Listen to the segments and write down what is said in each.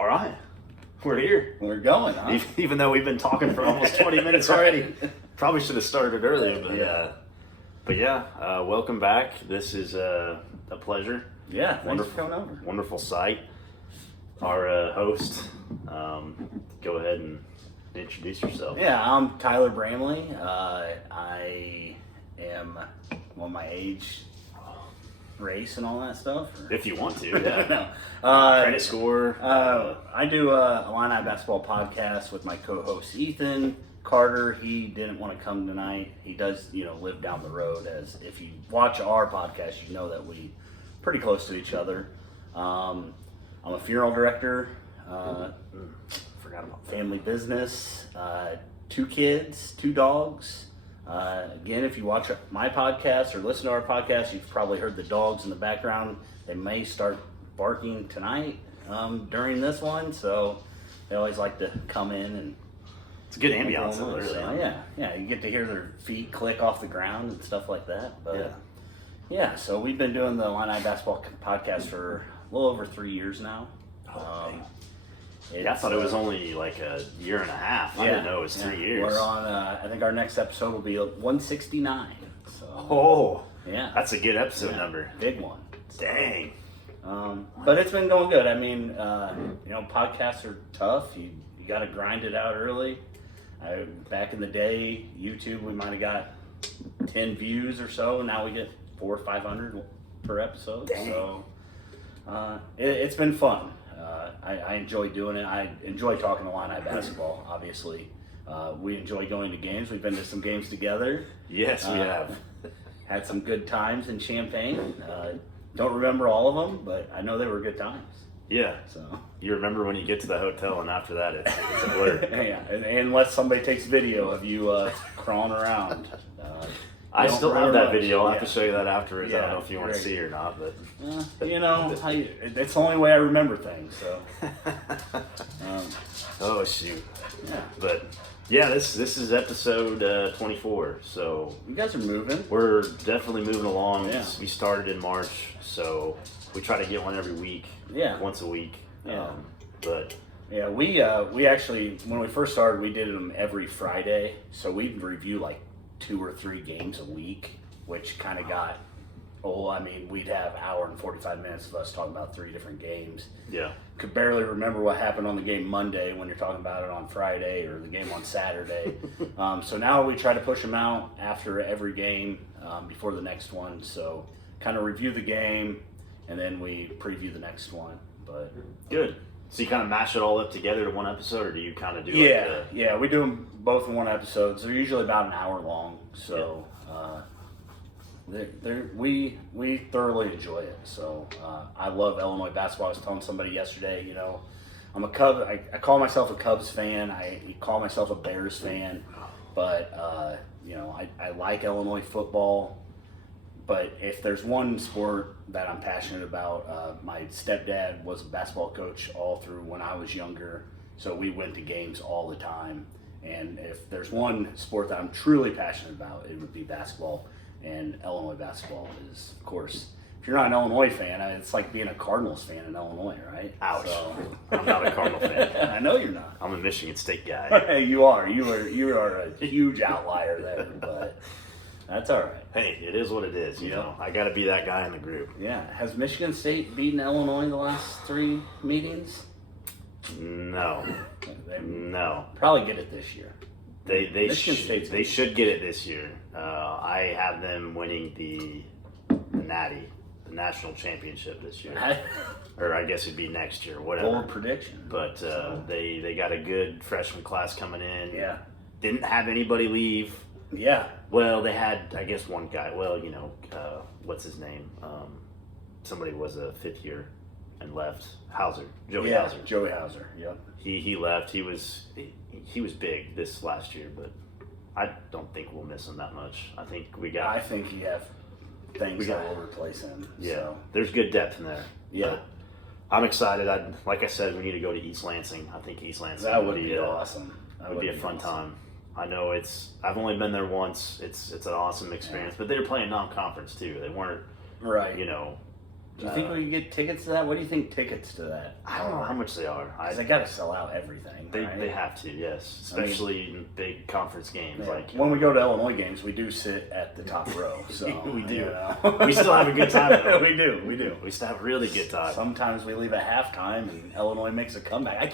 All right. We're here. We're going, huh? Even though we've been talking for almost 20 minutes already. Probably should have started earlier, but welcome back. This is a pleasure. Yeah, thanks for coming over. Wonderful sight. Our host, go ahead and introduce yourself. Yeah, I'm Tyler Bramley. I am my age, race, and all that stuff. Or? If you want to, yeah. No. Credit score. I do a Illini basketball podcast with my co-host Ethan Carter. He didn't want to come tonight. He does, live down the road. As if you watch our podcast, you know that we pretty close to each other. I'm a funeral director. Forgot about family business. 2 kids, 2 dogs. Again, if you watch my podcast or listen to our podcast, you've probably heard the dogs in the background. They may start barking tonight during this one, so they always like to come in and it's a good ambiance, really. So, yeah, you get to hear their feet click off the ground and stuff like that. But so we've been doing the Illini basketball podcast for a little over 3 years now. I thought it was only like a year and a half. I didn't know it was 3 years. We're on, I think our next episode will be 169. So, yeah. That's a good episode number. Big one. Dang. But it's been going good. I mean, podcasts are tough. You got to grind it out early. Back in the day, YouTube, we might have got 10 views or so. Now we get 400 or 500 per episode. Dang. So it's been fun. I enjoy doing it. I enjoy talking to Illini basketball, obviously. We enjoy going to games. We've been to some games together. Yes, we have. Had some good times in Champaign. Don't remember all of them, but I know they were good times. Yeah. So you remember when you get to the hotel, and after that, it's a blur. Yeah, unless somebody takes video of you crawling around. I still have that video. I'll have Yeah. to show you that afterwards. I Yeah, don't know if you want to great. see it or not, but it's the only way I remember things. So. Oh shoot. Yeah. But yeah, this is episode 24. So You guys are moving. we're definitely moving along. Yeah. We started in March, so we try to get one every week. Yeah. Once a week. Yeah. But Yeah, we actually, when we first started, we did them every Friday. So we'd review like 2 or 3 games a week, which kind of got, we'd have hour and 45 minutes of us talking about 3 different games. yeah. Could barely remember what happened on the game Monday when you're talking about it on Friday or the game on Saturday. So now we try to push them out after every game before the next one. So kind of review the game and then we preview the next one. But Good. So you kind of mash it all up together to one episode, or do you kind of do yeah, we do them both in one episode. They're usually about an hour long. So we thoroughly enjoy it. So I love Illinois basketball. I was telling somebody yesterday, I'm a Cub. I call myself a Cubs fan. I call myself a Bears fan. But I like Illinois football. But if there's one sport that I'm passionate about, my stepdad was a basketball coach all through when I was younger. So we went to games all the time. And if there's one sport that I'm truly passionate about, it would be basketball. And Illinois basketball is, of course, if you're not an Illinois fan, it's like being a Cardinals fan in Illinois, right? Ouch. So, I'm not a Cardinal fan. I know you're not. I'm a Michigan State guy. Hey, you are. You are a huge outlier there, but that's all right. Hey, it is what it is. You know, I got to be that guy in the group. Yeah. Has Michigan State beaten Illinois in the last 3 meetings? No. No. Probably get it this year. They Michigan should get it this year. I have them winning the Natty, the national championship this year, or I guess it'd be next year, whatever. Bold prediction. But they got a good freshman class coming in. Yeah. Didn't have anybody leave. Yeah. Well, they had, I guess, one guy. Well, what's his name? Somebody was a 5th year and left. Joey Hauser. Joey Hauser. Yep. He left. He was big this last year, but I don't think we'll miss him that much. I think you have things that will replace him. Yeah. So. There's good depth in there. Yeah. But I'm excited. Like I said, we need to go to East Lansing. I think East Lansing would be awesome. That would be a fun time. I know I've only been there once. It's an awesome experience, but they were playing non-conference too. They weren't right. Do you think we can get tickets to that? What do you think tickets to that? I don't know how much they are. Because they got to sell out everything. They have to, yes. Especially in big conference games. Yeah. Like when we go to Illinois games, we do sit at the top row. So we do. You know. We still have a good time. We do. We still have a really good time. Sometimes we leave at halftime and Illinois makes a comeback. I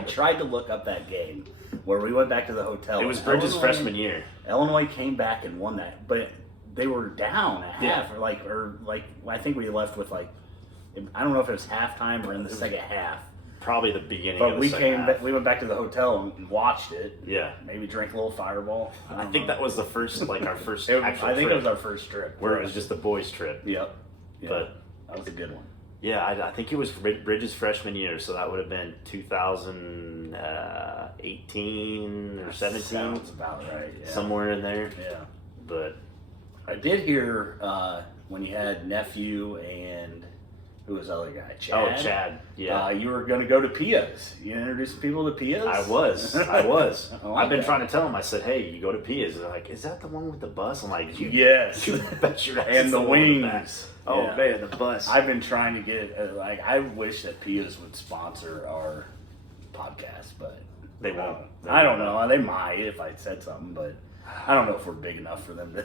tried to look up that game where we went back to the hotel. It was Bridges' freshman year. Illinois came back and won that, but they were down at half, or I think we left with I don't know if it was halftime or in the second half. Probably the beginning. But of the second half. We went back to the hotel and watched it. Yeah. Maybe drank a little Fireball. I think that was the first, our first actual I think trip, it was our first trip. where it was just the boys' trip. Yep. But that was a good one. Yeah, I think it was Bridges' freshman year, so that would have been 2018 or 17. Sounds about right. Yeah. Somewhere in there. Yeah. But I did hear when you had Nephew and who was the other guy? Chad. Oh, Chad. Yeah. You were going to go to Pia's. You introduced people to Pia's? I was. Oh, I've been okay. trying to tell them. I said, "Hey, you go to Pia's." They're like, "Is that the one with the bus?" I'm like, Yes. You bet your ass And it's the one with that." wings. Oh Yeah. man, the bus. I've been trying to get I wish that Pia's would sponsor our podcast, but They won't. I don't know. They might if I said something, but I don't know if we're big enough for them to.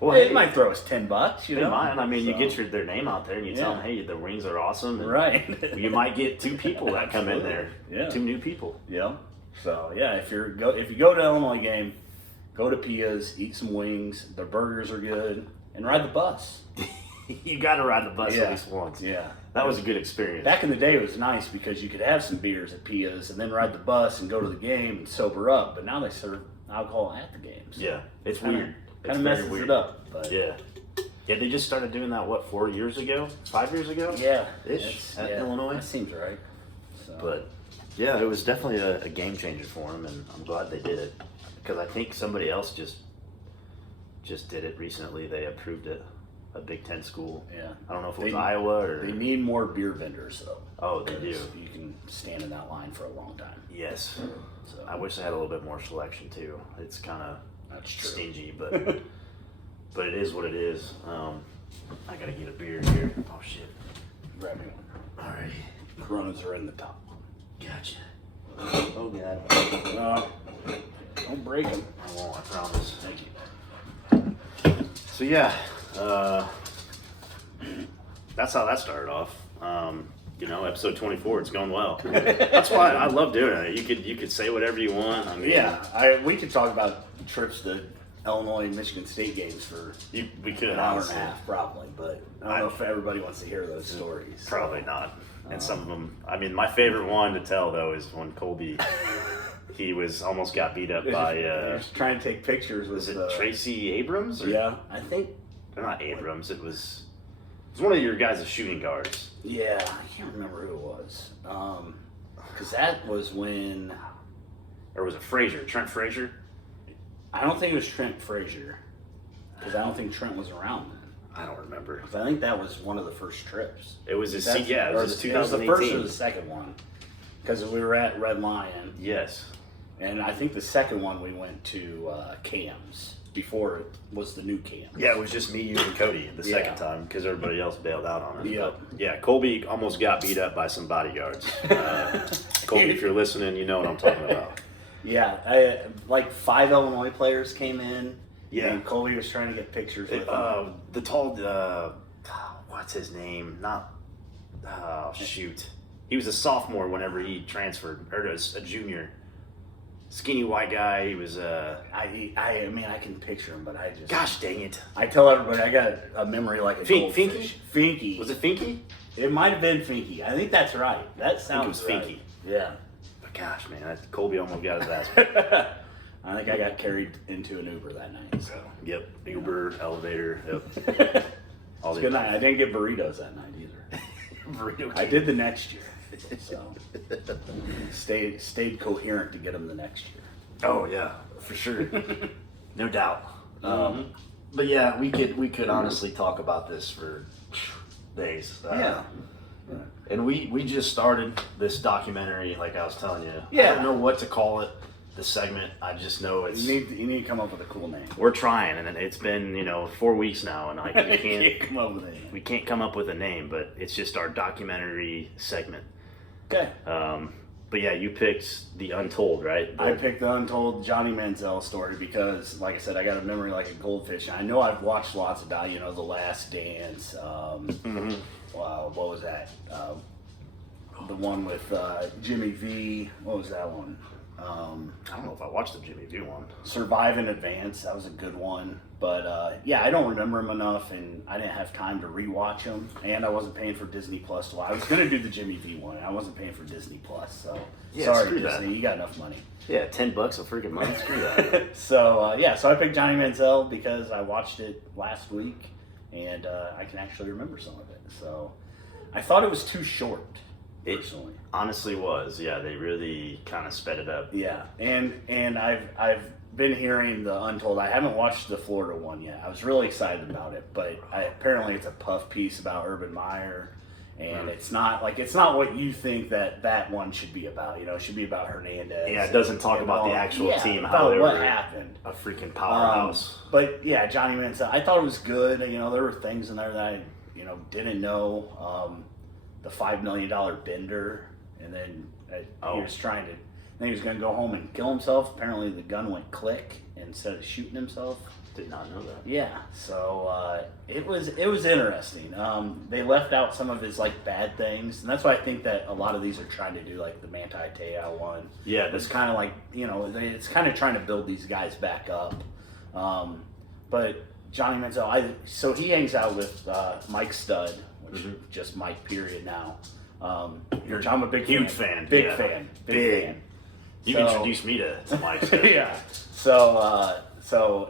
Well, they hey, might throw us $10. You They know. might. I mean, you So, get their name out there and you tell Yeah. them, "Hey, the wings are awesome." And right. You might get 2 people that come in there. Yeah. 2 new people. Yeah. So yeah, if you go to Illinois game, go to Pia's, eat some wings. Their burgers are good, and ride the bus. You got to ride the bus Yeah. at least once. Yeah. That was a good experience. Back in the day, it was nice because you could have some beers at Pia's and then ride the bus and go to the game and sober up. But now they serve alcohol at the games. Yeah, it's Kinda- weird. Kind It's of very messes weird. it up. But Yeah. Yeah, they just started doing that, 4 years ago? 5 years ago? Yeah. Ish, at yeah, Illinois. That seems right. So. But, yeah, it was definitely a game changer for them, and I'm glad they did it. Because I think somebody else just did it recently. They approved it, a Big Ten school. Yeah. I don't know if it was They- Iowa or... They need more beer vendors, though. Oh, they do. You can stand in that line for a long time. Yes. So I wish they had a little bit more selection, too. It's kind of that's true. stingy, but but it is what it is. I gotta get a beer here. Oh shit! Grab me one. Alrighty, Coronas are in the top. gotcha. Oh god, Don't break them. I won't. I promise. Thank you. So yeah, that's how that started off. Episode 24. It's going well. That's why I love doing it. You could say whatever you want. I mean, Yeah, we could talk about trips to Illinois and Michigan State games for we could an hour and a honestly. half, probably. But I don't know if everybody wants to hear those stories. Probably not. And some of them. I mean, my favorite one to tell though is when Colby. He almost got beat up by. He was trying to take pictures with. Was it Tracy Abrams? Or, Yeah, I think. Not Abrams. It was one of your guys' shooting guards. Yeah, I can't remember who it was. Because that was when. Or was it Frazier? Trent Frazier? I don't think it was Trent Frazier. Because I don't think Trent was around then. I don't remember. 'Cause I think that was one of the first trips. It was his. That's- Yeah, it or was his it was the 2018. first or the second one. Because we were at Red Lion. Yes. And I think the second one we went to Cam's before it was the new Cam's. Yeah, it was just me, you, and Cody the Yeah. second time because everybody else bailed out on us. Yep. But, yeah, Colby almost got beat up by some bodyguards. Colby, if you're listening, you know what I'm talking about. Yeah, like 5 Illinois players came in. Yeah. And Colby was trying to get pictures with them. The tall, what's his name? Not, shoot. He was a sophomore whenever he transferred, or a junior. Skinny white guy. He was I mean, I can picture him, but I just. Gosh dang it! I tell everybody I got a memory like a goldfish. Finky. Was it Finky? It might have been Finky. I think that's right. That I think it sounds was right. Finky. Yeah. But gosh, man, Colby almost got his ass. I think I got carried into an Uber that night. So. Yep. Uber, elevator. Yep. It's a good night. I didn't get burritos that night either. Burrito I did the next year. So stayed coherent to get them the next year. Oh yeah, for sure, no doubt. But yeah, we could honestly talk about this for days. Yeah. And we just started this documentary, like I was telling you. Yeah. I don't know what to call it. the segment. I just know it's. You need to come up with a cool name. We're trying, and it's been 4 weeks now, and we can't come up with a name. We can't come up with a name, but it's just our documentary segment. Okay. But yeah, you picked The Untold, right? I picked The Untold Johnny Manziel story because, like I said, I got a memory like a goldfish. I know I've watched lots about, The Last Dance. Wow, what was that? The one with Jimmy V. What was that one? I don't know if I watched the Jimmy V one. Survive in Advance. That was a good one. But yeah, I don't remember them enough, and I didn't have time to rewatch them. And I wasn't paying for Disney Plus. So I was going to do the Jimmy V one. I wasn't paying for Disney Plus. So yeah, sorry, screw Disney. that. You got enough money. Yeah, $10 a freaking month. Screw that. So yeah, so I picked Johnny Manziel because I watched it last week, and I can actually remember some of it. So I thought it was too short. Personally, honestly was. Yeah, they really kind of sped it up. Yeah, and I've been hearing the Untold. I haven't watched the Florida one yet. I was really excited about it, but apparently it's a puff piece about Urban Meyer, and it's not what you think that one should be about. It should be about Hernandez. Yeah, it doesn't talk about the actual team, how about they what were happened. A freaking powerhouse. But yeah, Johnny Manziel. I thought it was good. There were things in there that I didn't know. The $5 million bender, and then he was trying to. Then he was going to go home and kill himself. Apparently, the gun went click instead of shooting himself. Did not know that. Yeah, so it was interesting. They left out some of his bad things, and that's why I think that a lot of these are trying to do the Manti Te'o one. Yeah, it's kind of it's kind of trying to build these guys back up. But Johnny Manziel, so he hangs out with Mike Stud. Just Mike, period, now. Which I'm a big fan. Big fan. You introduced me to Mike. Yeah. So,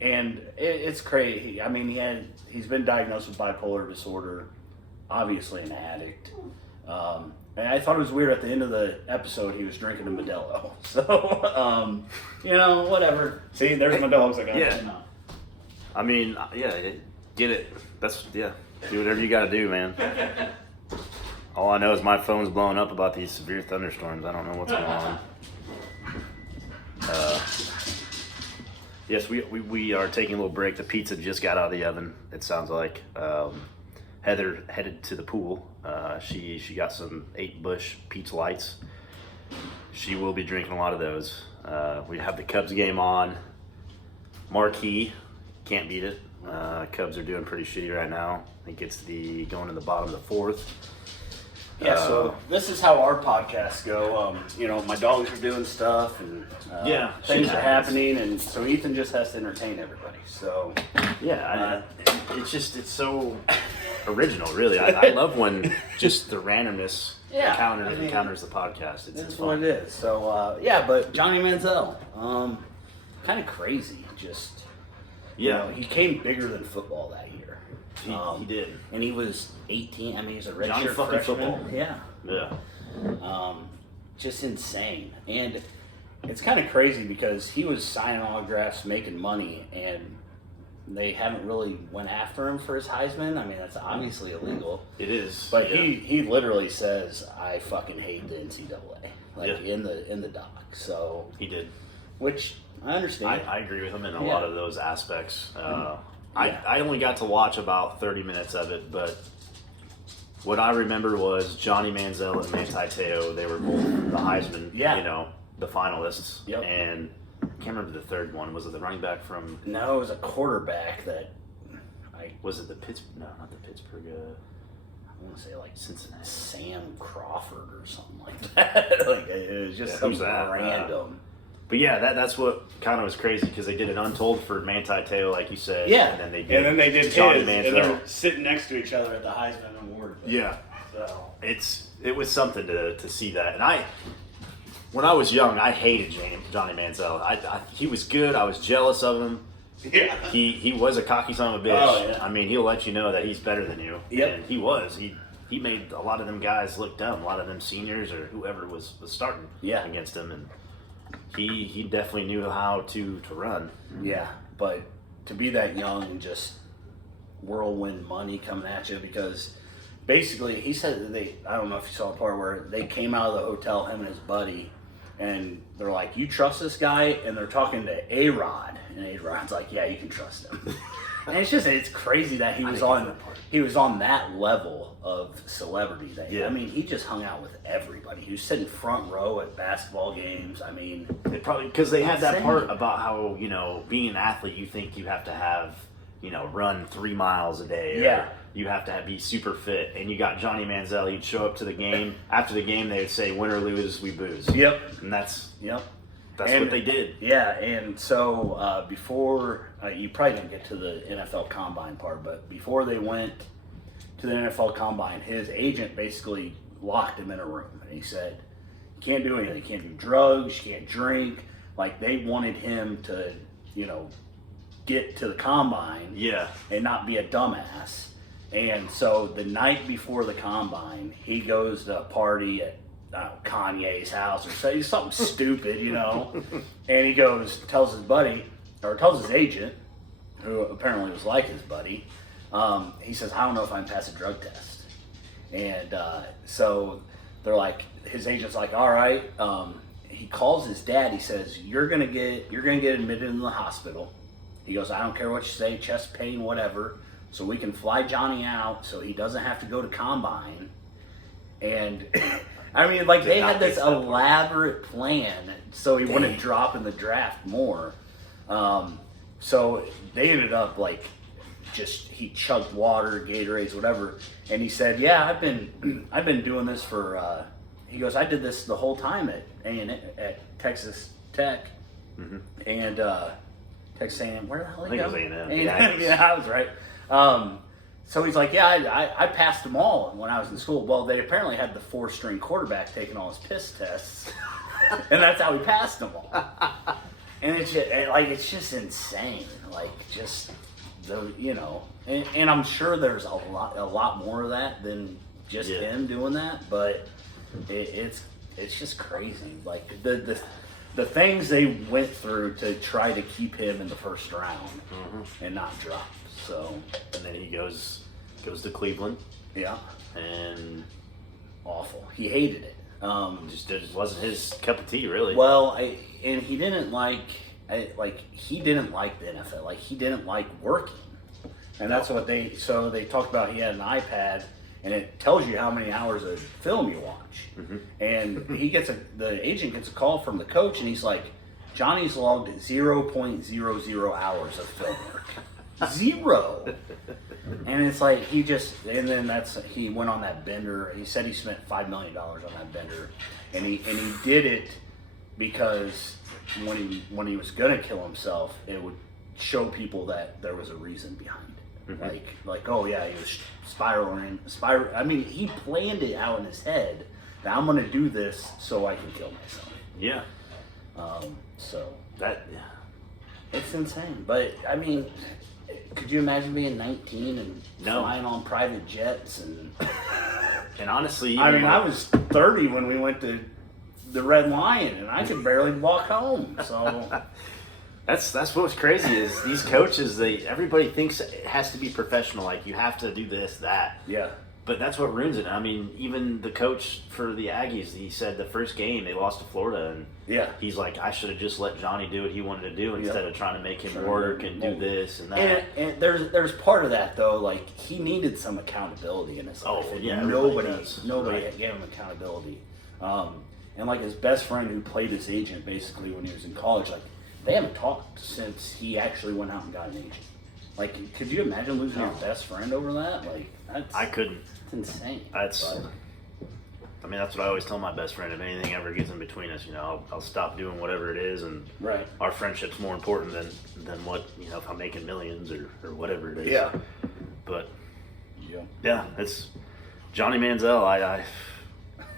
and it's crazy. I mean, he's been diagnosed with bipolar disorder, obviously an addict. And I thought it was weird at the end of the episode he was drinking a Modelo. So, whatever. See, there's my dogs. Yeah. I mean, yeah, get it. Do whatever you got to do, man. All I know is my phone's blowing up about these severe thunderstorms. I don't know what's going on. Yes, we are taking a little break. The pizza just got out of the oven, it sounds like. Heather headed to the pool. She got some 8-bush Peach Lights. She will be drinking a lot of those. We have the Cubs game on. Marquee, can't beat it. Cubs are doing pretty shitty right now. I think it's going to the bottom of the 4th. Yeah, so this is how our podcasts go. My dogs are doing stuff, and things are happening, and so Ethan just has to entertain everybody. So it's so original, really. I love when just the randomness encounters the podcast. It's fun. What it is. So but Johnny Manziel, kind of crazy. Just he came bigger than football that year. He did, and he was 18. I mean, he's a Johnny redshirt fucking freshman. football. Yeah. Just insane, and it's kind of crazy because he was signing autographs, making money, and they haven't really went after him for his Heisman. I mean, that's obviously illegal. It is, but he literally says, "I fucking hate the NCAA," in the doc. So he did, which I understand. I agree with him in a lot of those aspects. I only got to watch about 30 minutes of it, but what I remember was Johnny Manziel and Manti Te'o. They were both the Heisman, the finalists. Yep. And I can't remember the third one. Was it the running back from? No, it was a quarterback that. Was it the Pittsburgh? No, not the Pittsburgh. I want to say Cincinnati. Sam Crawford or something like that. It was just something random. But yeah, that's what kind of was crazy because they did an Untold for Manti Te'o, like you said. Yeah, and then they did Johnny Manziel. And they're sitting next to each other at the Heisman Award. Yeah, so it was something to see that. And when I was young, I hated Johnny Manziel. He was good. I was jealous of him. Yeah, he was a cocky son of a bitch. Oh, yeah. I mean, he'll let you know that he's better than you. Yep. And he was. He made a lot of them guys look dumb. A lot of them seniors or whoever was starting against him, and he definitely knew how to run. Yeah, but to be that young and just whirlwind money coming at you, because basically he said that I don't know if you saw the part where they came out of the hotel, him and his buddy, And they're like, you trust this guy? And they're talking to A-Rod. And A-Rod's like, yeah, you can trust him. And it's crazy that he was on that level of celebrity. Yeah. I mean, he just hung out with everybody. He was sitting front row at basketball games. I mean, it probably because they had that insane. part about how, you know, being an athlete, you think you have to have, you know, run 3 miles a day. Or Yeah. you have to be super fit. And you got Johnny Manziel. He'd show up to the game. After the game, they would say, "Win or lose, we booze." Yep. And that's Yep. what they did. Yeah, and so before you probably didn't get to the NFL Combine part, but before they went to the NFL Combine, his agent basically locked him in a room, and he said, "You can't do anything. You can't do drugs. You can't drink." Like they wanted him to, you know, get to the Combine, Yeah. and not be a dumbass. And so the night before the Combine, he goes to a party at Kanye's house or something stupid, you know. And he tells his agent, who apparently was like his buddy, he says, "I don't know if I can pass a drug test." And so they're like, his agent's like, "All right." He calls his dad. He says, "You're gonna get admitted in the hospital." He goes, "I don't care what you say, chest pain, whatever, so we can fly Johnny out so he doesn't have to go to Combine." And I mean, like, they had this elaborate plan so he wouldn't drop in the draft more. So they ended up, like, he chugged water, Gatorades, whatever. And he said, "Yeah, I've been doing this for," he goes, "I did this the whole time at Texas Tech." Mm-hmm. And Texas A&M, where the hell did I he think go? it was A&M. Yeah, I was right. So he's like, "Yeah, I passed them all when I was in school." Well, they apparently had the 4-string quarterback taking all his piss tests, and that's how he passed them all. And it's just insane. Like, just and I'm sure there's a lot more of that than just him doing that, but it's just crazy. Like the things they went through to try to keep him in the first round and not drop. So, and then he goes to Cleveland. Yeah. And awful. He hated it. Just wasn't his cup of tea, really. Well, he didn't like the NFL. Like, he didn't like working, and that's what they talked about. He had an iPad, and it tells you how many hours of film you watch. Mm-hmm. And the agent gets a call from the coach, and he's like, "Johnny's logged 0.00 hours of film work." 0. And it's like he went on that bender. He said he spent $5 million on that bender, and he did it because when he was gonna kill himself, it would show people that there was a reason behind it. Mm-hmm. Like, oh yeah, he was spiraling. I mean, he planned it out in his head that I'm gonna do this so I can kill myself. Yeah. So that it's insane. But I mean, could you imagine being 19 and flying on private jets and honestly, I mean, I was 30 when we went to the Red Lion, and I could barely walk home. So that's what's crazy is these coaches. Everybody thinks it has to be professional. Like, you have to do this, that. Yeah. But that's what ruins it. I mean, even the coach for the Aggies, he said the first game they lost to Florida, and he's like, "I should have just let Johnny do what he wanted to do instead of trying to make him work and do this and that." And there's part of that though. Like, he needed some accountability in his life. Oh yeah, nobody gave him accountability. And like his best friend who played his agent basically when he was in college, like, they haven't talked since he actually went out and got an agent. Like, could you imagine losing your best friend over that? Like, I couldn't. It's insane. I mean, that's what I always tell my best friend. If anything ever gets in between us, I'll stop doing whatever it is, and our friendship's more important than what, if I'm making millions or whatever it is. Yeah. But it's Johnny Manziel. I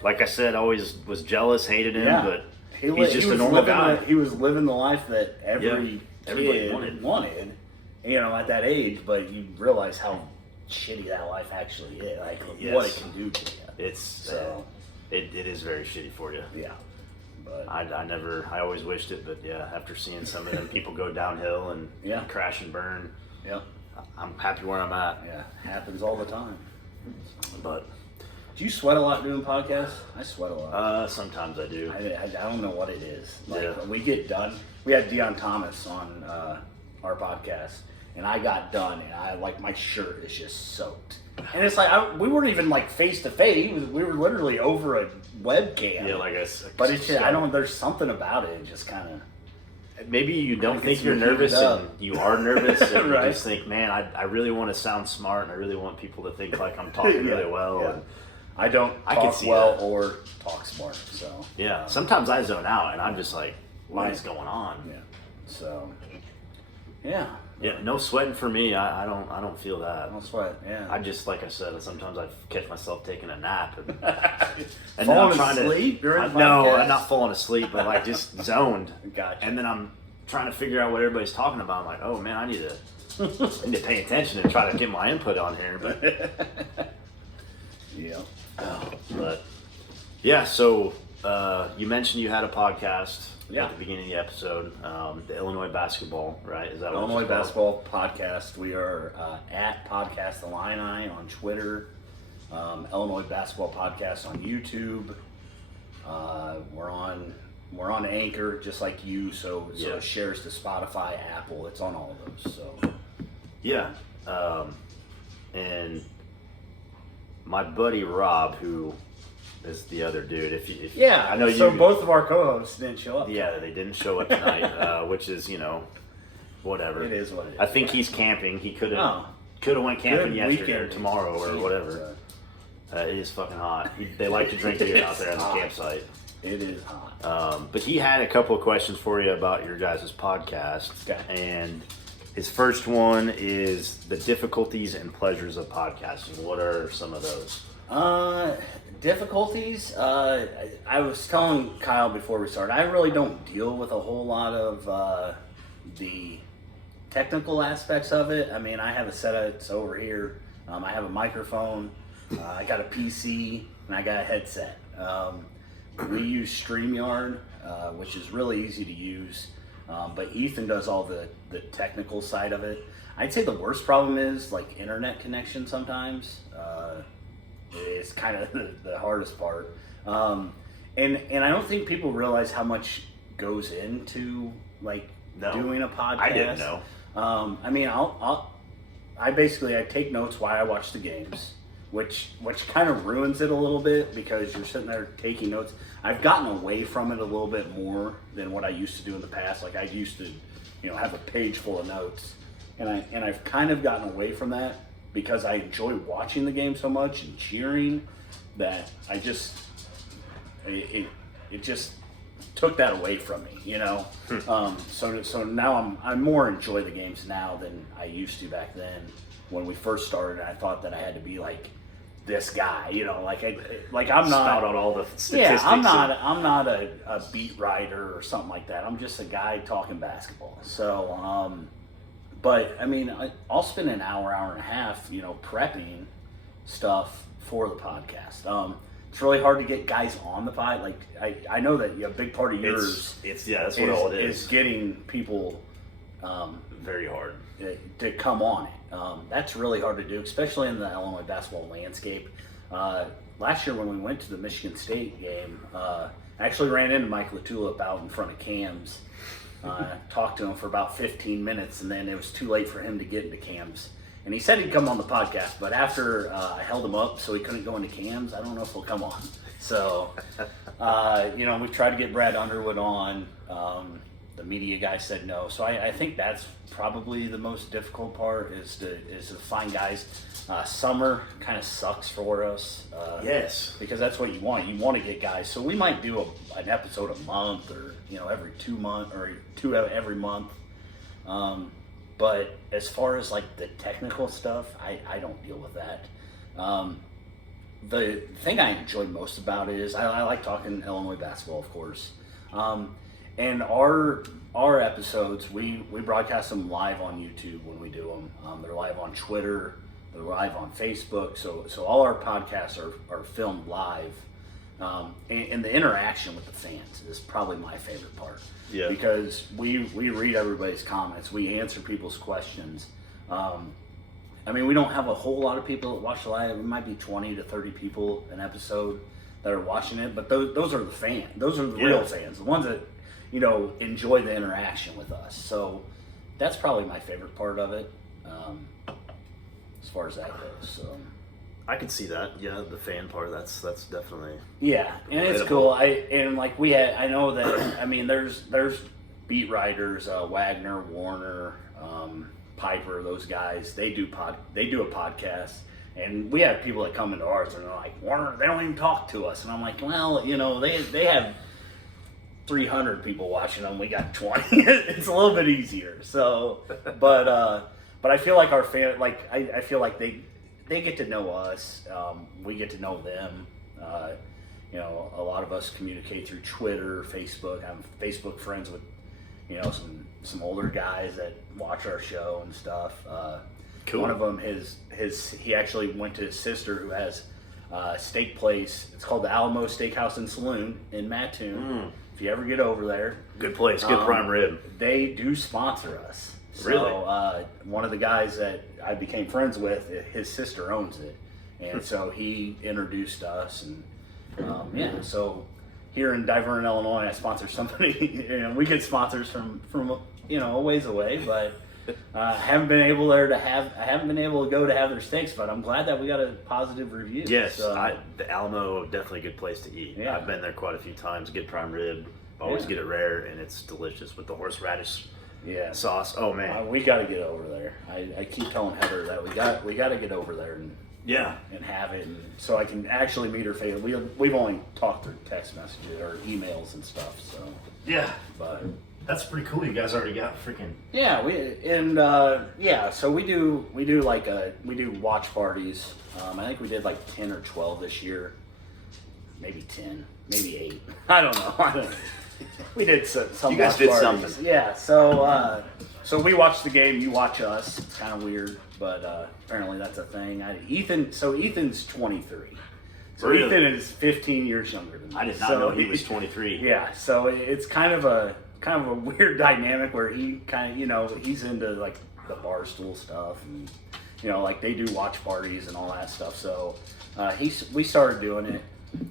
like I said, always was jealous, hated him, but he's just a normal guy. He was living the life that everybody wanted, at that age. But you realize how shitty that life actually is, like what it can do to you. It is very shitty for you. Yeah, but I always wished it, but after seeing some of them people go downhill and crash and burn, I'm happy where I'm at. Yeah, happens all the time. But Do you sweat a lot doing podcasts? I sweat a lot. Sometimes I do. I don't know what it is. Like, Yeah. when we get done, we had Deion Thomas on our podcast, and I got done, and my shirt is just soaked. And it's like, we weren't even like face to face. We were literally over a webcam. Yeah, like But it's just, there's something about it. It just kind of. Maybe you don't It think gets you're me nervous heated and up. you are nervous and Right. you just think, man, I really want to sound smart and I really want people to think like I'm talking really well. Yeah. And I don't I can talk see well that. or talk smart. So yeah, sometimes I zone out and I'm just like, what Right. is going on? yeah. So yeah. Yeah, no sweating for me. I don't feel that. I don't sweat. Yeah. I just, like I said, sometimes I catch myself taking a nap and then Falling I'm trying asleep during the no, podcast? I'm not falling asleep, but like just zoned. Gotcha. And then I'm trying to figure out what everybody's talking about. I'm like, oh man, I need to pay attention and try to get my input on here. But Yeah. But yeah, so you mentioned you had a podcast Yeah. at the beginning of the episode, the Illinois basketball, right? Is that what Illinois it's called? Basketball Podcast. We are at Podcast Illini on Twitter. Illinois Basketball Podcast on YouTube. We're on Anchor, just like you. So Yeah. it shares to Spotify, Apple. It's on all of those. So Yeah, and my buddy Rob, who is the other dude. If yeah, I know so you. both of our co-hosts didn't show up. Yeah, they didn't show up tonight, which is whatever. It is what it is. I think he's camping. He could have Oh, went camping good yesterday or weekend. tomorrow or Jeez, whatever. It is fucking hot. They like to drink beer out there on the hot. campsite. It is hot. But he had a couple of questions for you about your guys' podcast. Okay. And his first one is the difficulties and pleasures of podcasting. What are some of those? Difficulties. I was telling Kyle before we started, I really don't deal with a whole lot of the technical aspects of it. I mean, I have a setup that's over here. I have a microphone. I got a PC and I got a headset. We use StreamYard, which is really easy to use. But Ethan does all the technical side of it. I'd say the worst problem is like internet connection sometimes. It's kind of the hardest part. And I don't think people realize how much goes into like doing a podcast. I didn't know. I mean, I take notes while I watch the games, which kind of ruins it a little bit because you're sitting there taking notes. I've gotten away from it a little bit more than what I used to do in the past. Like I used to, have a page full of notes, and I've kind of gotten away from that because I enjoy watching the game so much and cheering that it just took that away from me, So now I'm more enjoy the games now than I used to back then when we first started. I thought that I had to be like this guy, I'm not Spout out all the statistics. yeah, I'm not a beat writer or something like that. I'm just a guy talking basketball. So, but I mean, I'll spend an hour and a half, prepping stuff for the podcast. It's really hard to get guys on the pod. Like I know that a big part of yours that's what all it is. is getting people Very hard. to come on it. That's really hard to do, especially in the Illinois basketball landscape. Last year when we went to the Michigan State game, I actually ran into Mike LaTulip out in front of Cam's. Talked to him for about 15 minutes, and then it was too late for him to get into Cam's. And he said he'd come on the podcast, but after I held him up so he couldn't go into Cam's, I don't know if he'll come on. So, we've tried to get Brad Underwood on. The media guy said no. So I think that's probably the most difficult part is to find guys. Summer kind of sucks for us. Yes. Because that's what you want. You want to get guys. So we might do an episode a month or, every 2 months or two every month. But as far as like the technical stuff, I don't deal with that. The thing I enjoy most about it is I like talking Illinois basketball, of course. And our episodes, we broadcast them live on YouTube when we do them. They're live on Twitter. They're live on Facebook. So all our podcasts are filmed live. And the interaction with the fans is probably my favorite part. Yeah. Because we read everybody's comments. We answer people's questions. I mean, we don't have a whole lot of people that watch live. It might be 20 to 30 people an episode that are watching it, but those are the fans. Those are the real fans, the ones that, you know, enjoy the interaction with us. So that's probably my favorite part of it, as far as that goes. So I could see that. Yeah, the fan part. That's definitely. yeah, and it's cool. I know that. I mean, there's beat writers, Wagner, Warner, Piper. Those guys, they do a podcast, and we have people that come into ours and they're like, Warner, they don't even talk to us, and I'm like, well, you know, they have 300 people watching them. We got 20. It's a little bit easier. So, but I feel like our fan, like I feel like they get to know us. We get to know them. You know, a lot of us communicate through Twitter, Facebook. I'm Facebook friends with, you know, some older guys that watch our show and stuff. Cool. One of them, he actually went to his sister who has a steak place. It's called the Alamo Steakhouse and Saloon in Mattoon. If you ever get over there, Good place, good prime rib. they do sponsor us. So, Really? One of the guys that I became friends with, his sister owns it, and so he introduced us, and yeah. So here in Diverne, Illinois, I sponsor somebody. You know, we get sponsors from you know, a ways away, but I haven't been able to go to have their steaks. But I'm glad that we got a positive review. Yes, So, the Alamo, definitely a good place to eat. Yeah. I've been there quite a few times. Good prime rib. Always Yeah. get it rare, and it's delicious with the horseradish yeah. sauce. Oh man. We got to get over there. I keep telling Heather that we got to get over there and Yeah. have it, and so I can actually meet her face. We've only talked through text messages or emails and stuff. So, Yeah. but That's pretty cool. You guys already got freaking. yeah, so we do watch parties. I think we did like 10 or 12 this year, maybe 10, maybe 8. I don't know. We did some. You guys watch did parties. something. Yeah. So we watch the game. You watch us. It's kind of weird, but apparently that's a thing. Ethan's 23. So Really? Ethan is 15 years younger than me. I did not So know he was 23. Yeah. So it's kind of a weird dynamic where he kind of, you know, he's into like the barstool stuff, and you know, like they do watch parties and all that stuff. So we started doing it,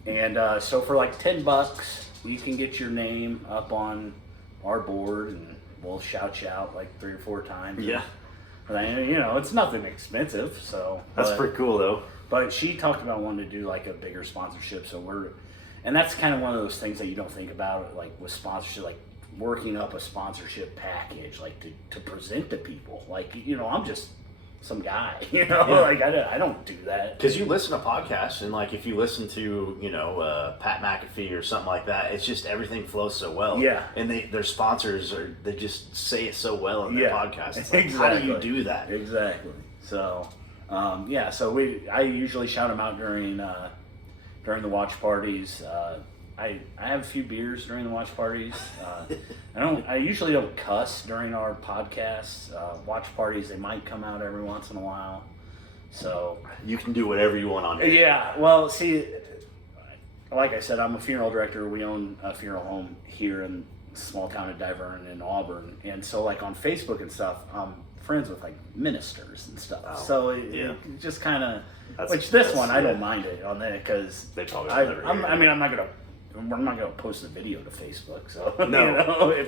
and so for like $10, you can get your name up on our board, and we'll shout you out like 3 or 4 times. Yeah. And, you know, it's nothing expensive, so That's pretty cool though. But she talked about wanting to do like a bigger sponsorship, and that's kind of one of those things that you don't think about, like with sponsorship, like working up a sponsorship package, like to present to people. Like, you know, I'm just some guy, you know, Yeah. like I don't do that. Because you listen to podcasts, and like if you listen to, you know, Pat McAfee or something like that, it's just everything flows so well. Yeah. And their sponsors they just say it so well in their podcast. It's like, Exactly. how do you do that? Exactly. So, so I usually shout them out during the watch parties. I have a few beers during the watch parties. I usually don't cuss during our podcasts. Watch parties, they might come out every once in a while. So You can do whatever you want on here. yeah, well, see, like I said, I'm a funeral director. We own a funeral home here in the small town of Diverne in Auburn, and so like on Facebook and stuff, I'm friends with like ministers and stuff. Oh, so yeah. it just kind of, That's- this one I yeah. don't mind it on that because They probably will never hear it. I'm not gonna post a video to Facebook. So No. you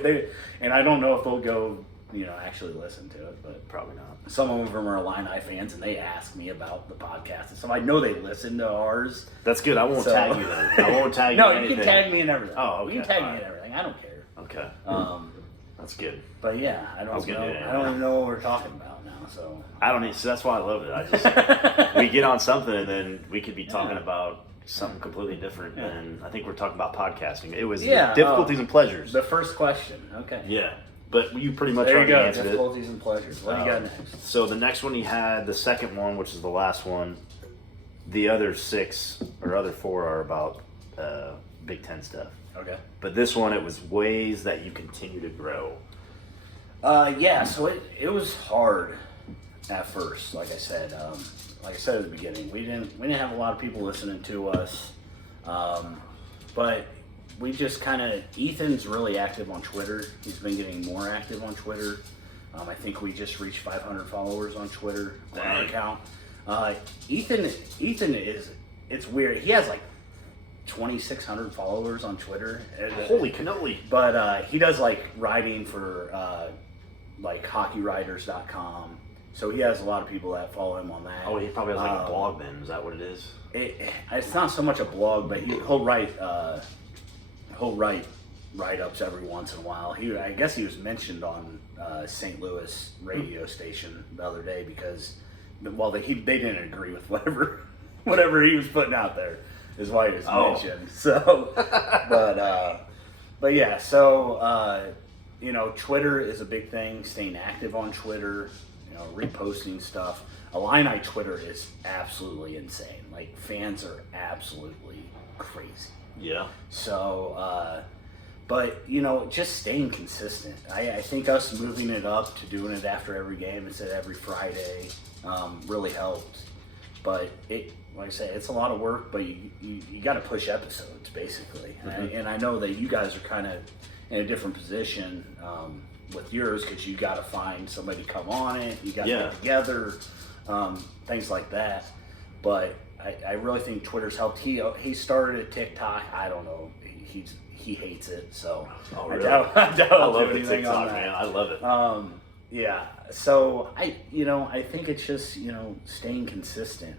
know, and I don't know if they'll go, you know, actually listen to it, but Probably not. some of them are Illini fans, and they ask me about the podcast, and so I know they listen to ours. That's good. I won't So- tag you then. I won't tag you. No, in you can anything. tag me in everything. Oh, okay. You can tag me Alright. in everything. I don't care. Okay. That's good. But yeah, I was don't gonna know. do that I don't even know what we're talking about now. So I don't need. So that's why I love it. I just we get on something, and then we could be talking about something completely different. Yeah. And I think we're talking about podcasting. It was Yeah, difficulties and pleasures. the first question. Okay. Yeah, but you pretty much There you already go. answered it. Difficulties and pleasures. What do you got Um, next? So the next one he had, the second one, which is the last one. The other 6 or other 4 are about Big Ten stuff. Okay. But this one, it was ways that you continue to grow. Yeah. So it was hard at first. Like I said at the beginning, we didn't have a lot of people listening to us, but we just kind of, Ethan's really active on Twitter. He's been getting more active on Twitter. I think we just reached 500 followers on Twitter on our Dang. account. Ethan is, it's weird. He has like 2,600 followers on Twitter. Holy cannoli. But he does like writing for like hockeywriters.com. So he has a lot of people that follow him on that. Oh, he probably has like a blog then. Is that what it is? It's not so much a blog, but he'll write write-ups every once in a while. I guess he was mentioned on St. Louis radio station the other day because, well, they didn't agree with whatever he was putting out there, is why he was mentioned. So, but yeah, so you know, Twitter is a big thing. Staying active on Twitter, you know, reposting stuff. Illini Twitter is absolutely insane. Like, fans are absolutely crazy. Yeah. So, but, you know, just staying consistent. I think us moving it up to doing it after every game instead of every Friday really helped. But like I say, it's a lot of work, but you got to push episodes, basically. Mm-hmm. And I know that you guys are kind of in a different position with yours because you got to find somebody to come on it. You got to get together, things like that. But I really think Twitter's helped. He started a TikTok. I don't know. He hates it, so really? I doubt I love the anything TikTok, on that. man. I love it. Yeah. So I think it's just, you know, staying consistent.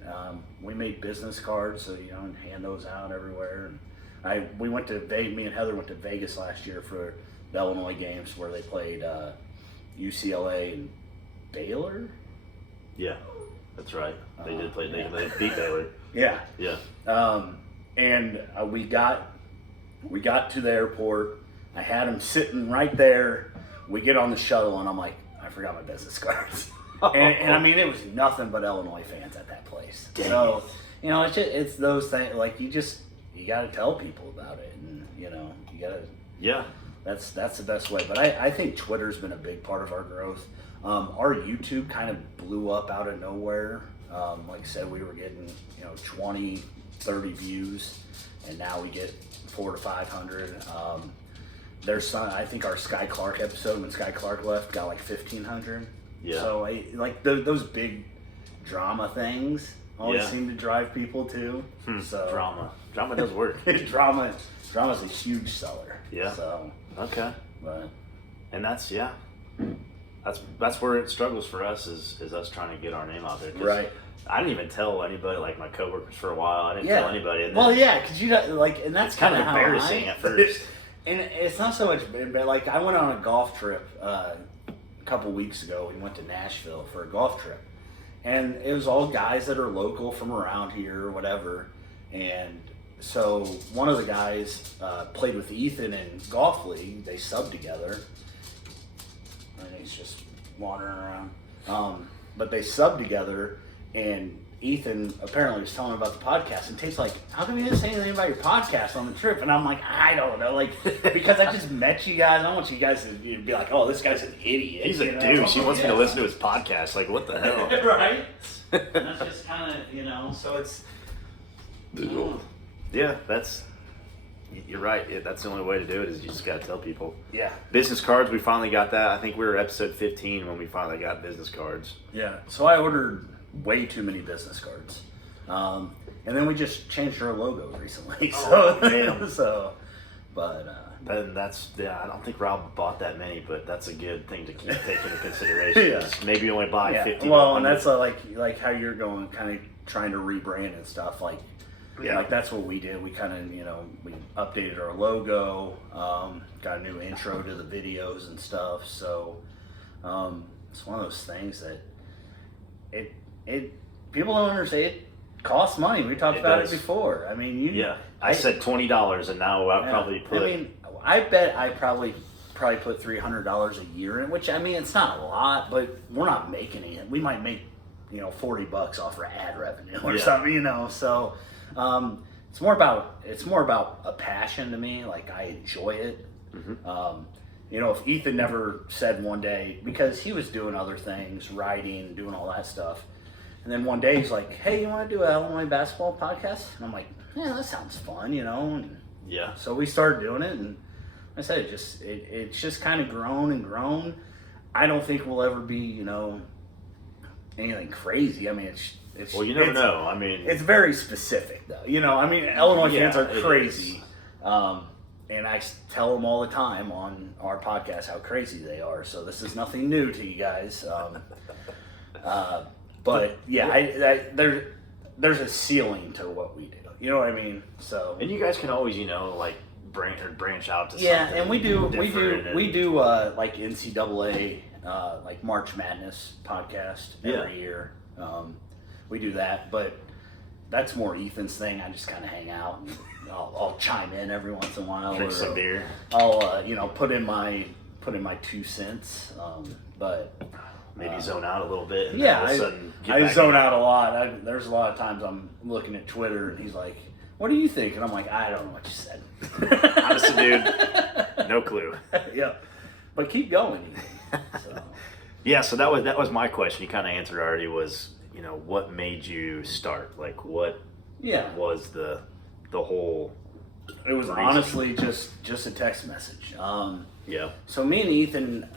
We made business cards, so, you know, and hand those out everywhere. And me and Heather went to Vegas last year for the Illinois games where they played UCLA and Baylor. Yeah, that's right. They did play. They beat Baylor. Yeah. Yeah. And we got to the airport. I had him sitting right there. We get on the shuttle, and I'm like, I forgot my business cards. and I mean, it was nothing but Illinois fans at that place. Dang. So, you know, it's those things. Like, you got to tell people about it, and, you know, you got to. Yeah. That's the best way. But I think Twitter's been a big part of our growth. Our YouTube kind of blew up out of nowhere. Like I said, we were getting, you know, 20, 30 views, and now we get 400 to 500. There's some, I think our Sky Clark episode when Sky Clark left got like 1,500. Yeah. So those big drama things always seem to drive people too. So Drama does work. Drama's a huge seller. Yeah. So Okay. but And that's that's where it struggles for us is us trying to get our name out there. 'Cause right. I didn't even tell anybody, like my coworkers for a while. I didn't tell anybody. And Well, yeah, because you don't, like, and that's it's kind of how embarrassing at first. And it's not so much, but like I went on a golf trip a couple weeks ago. We went to Nashville for a golf trip, and it was all guys that are local from around here or whatever. And so one of the guys played with Ethan in golf league. They subbed together. I think he's just wandering around. But they subbed together, and Ethan apparently was telling him about the podcast, and Tate's like, how come you didn't say anything about your podcast on the trip? And I'm like, I don't know, like, because I just met you guys. I don't want you guys to be like, oh, this guy's an idiot. He's a douche. He wants me to listen to his podcast. Like, what the hell? Right? And that's just kind of, you know, so it's... Yeah, you're right. Yeah, that's the only way to do it is you just got to tell people. Yeah. Business cards, we finally got that. I think we were episode 15 when we finally got business cards. Yeah. So I ordered way too many business cards. And then we just changed our logo recently. Then I don't think Rob bought that many, but that's a good thing to keep taking into consideration. Yeah. Maybe only buy 50. Well, and that's like how you're going, kind of trying to rebrand and stuff. Like, like that's what we did. We kind of, you know, we updated our logo, got a new intro to the videos and stuff. So it's one of those things that it people don't understand. It costs money. We talked about it before. I mean, I said $20, and now I'll probably put. I mean, I bet I probably put $300 a year in, which, I mean, it's not a lot, but we're not making it. We might make, you know, $40 off for ad revenue or something, you know. So it's more about a passion to me. Like, I enjoy it. Mm-hmm. You know, if Ethan never said one day, because he was doing other things, writing, doing all that stuff, and then one day he's like, hey, you want to do an Illinois basketball podcast? And I'm like, yeah, that sounds fun, you know. And so we started doing it, and like I said, it's just kind of grown and grown. I don't think we'll ever be, anything crazy. I mean, it's Well, you never know. I mean, it's very specific, though. I mean, Illinois fans are it crazy. And I tell them all the time on our podcast how crazy they are. So this is nothing new to you guys. But yeah, there's a ceiling to what we do. You know what I mean? So and you guys can always, like branch out to yeah, something. and we do like NCAA like March Madness podcast every year. We do that, but that's more Ethan's thing. I just kind of hang out and I'll chime in every once in a while. Drink some beer. I'll put in my 2 cents. But maybe zone out a little bit. And yeah, all of a sudden I zone out a lot. There's a lot of times I'm looking at Twitter and he's like, "What do you think?" And I'm like, "I don't know what you said." Honestly, dude, no clue. Yeah, but keep going. Ethan. So. Yeah, so that was my question. You kind of answered already. Was what made you start? Like what? Yeah. Was the whole? It was reason? honestly just a text message. Yeah. So me and Ethan,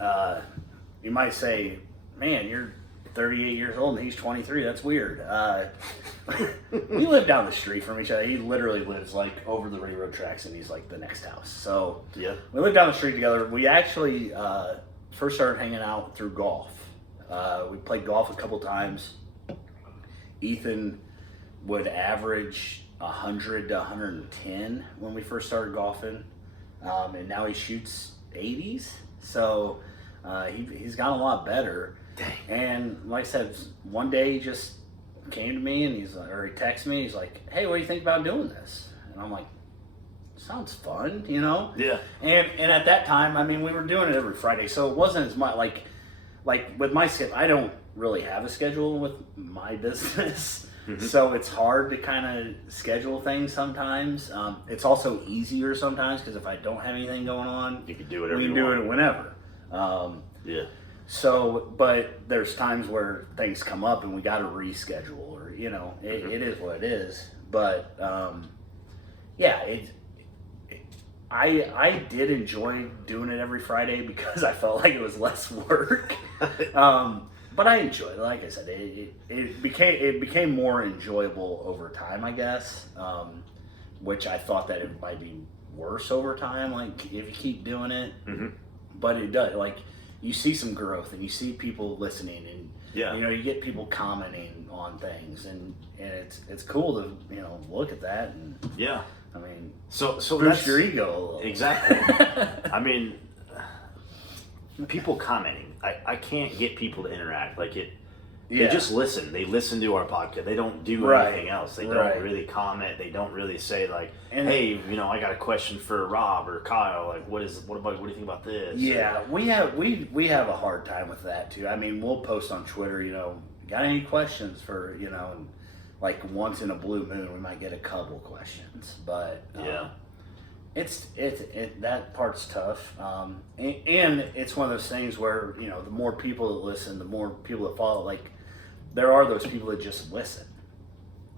you might say, "Man, you're 38 years old and he's 23. That's weird." We live down the street from each other. He literally lives like over the railroad tracks, and he's like the next house. So yeah, we live down the street together. We actually first started hanging out through golf. We played golf a couple times. Ethan would average 100 to 110 when we first started golfing, and now he shoots 80s. So he's gotten a lot better. Dang. And like I said, one day he just came to me and he texted me. He's like, "Hey, what do you think about doing this?" And I'm like, "Sounds fun, Yeah. And at that time, I mean, we were doing it every Friday, so it wasn't as much like with my schedule. I don't really have a schedule with my business. Mm-hmm. So it's hard to kind of schedule things sometimes. It's also easier sometimes because if I don't have anything going on, you can do whatever we can you do want. it whenever. Yeah. So, but there's times where things come up and we got to reschedule, or it is what it is. But yeah, I did enjoy doing it every Friday because I felt like it was less work. But I enjoyed it. Like I said, it became more enjoyable over time, I guess. Which I thought that it might be worse over time, like if you keep doing it. Mm-hmm. But it does. Like you see some growth, and you see people listening, and you get people commenting on things, and it's cool to look at that, and yeah. I mean, so boost that's your ego a little. Exactly. I mean, people commenting. I can't get people to interact. Like they just listen. They listen to our podcast. They don't do anything else. They don't really comment. They don't really say like, "Hey, I got a question for Rob or Kyle. Like, what do you think about this?" Yeah, we have a hard time with that too. I mean, we'll post on Twitter. Got any questions for and like once in a blue moon we might get a couple questions, but It's that part's tough, and it's one of those things where the more people that listen, the more people that follow. Like there are those people that just listen,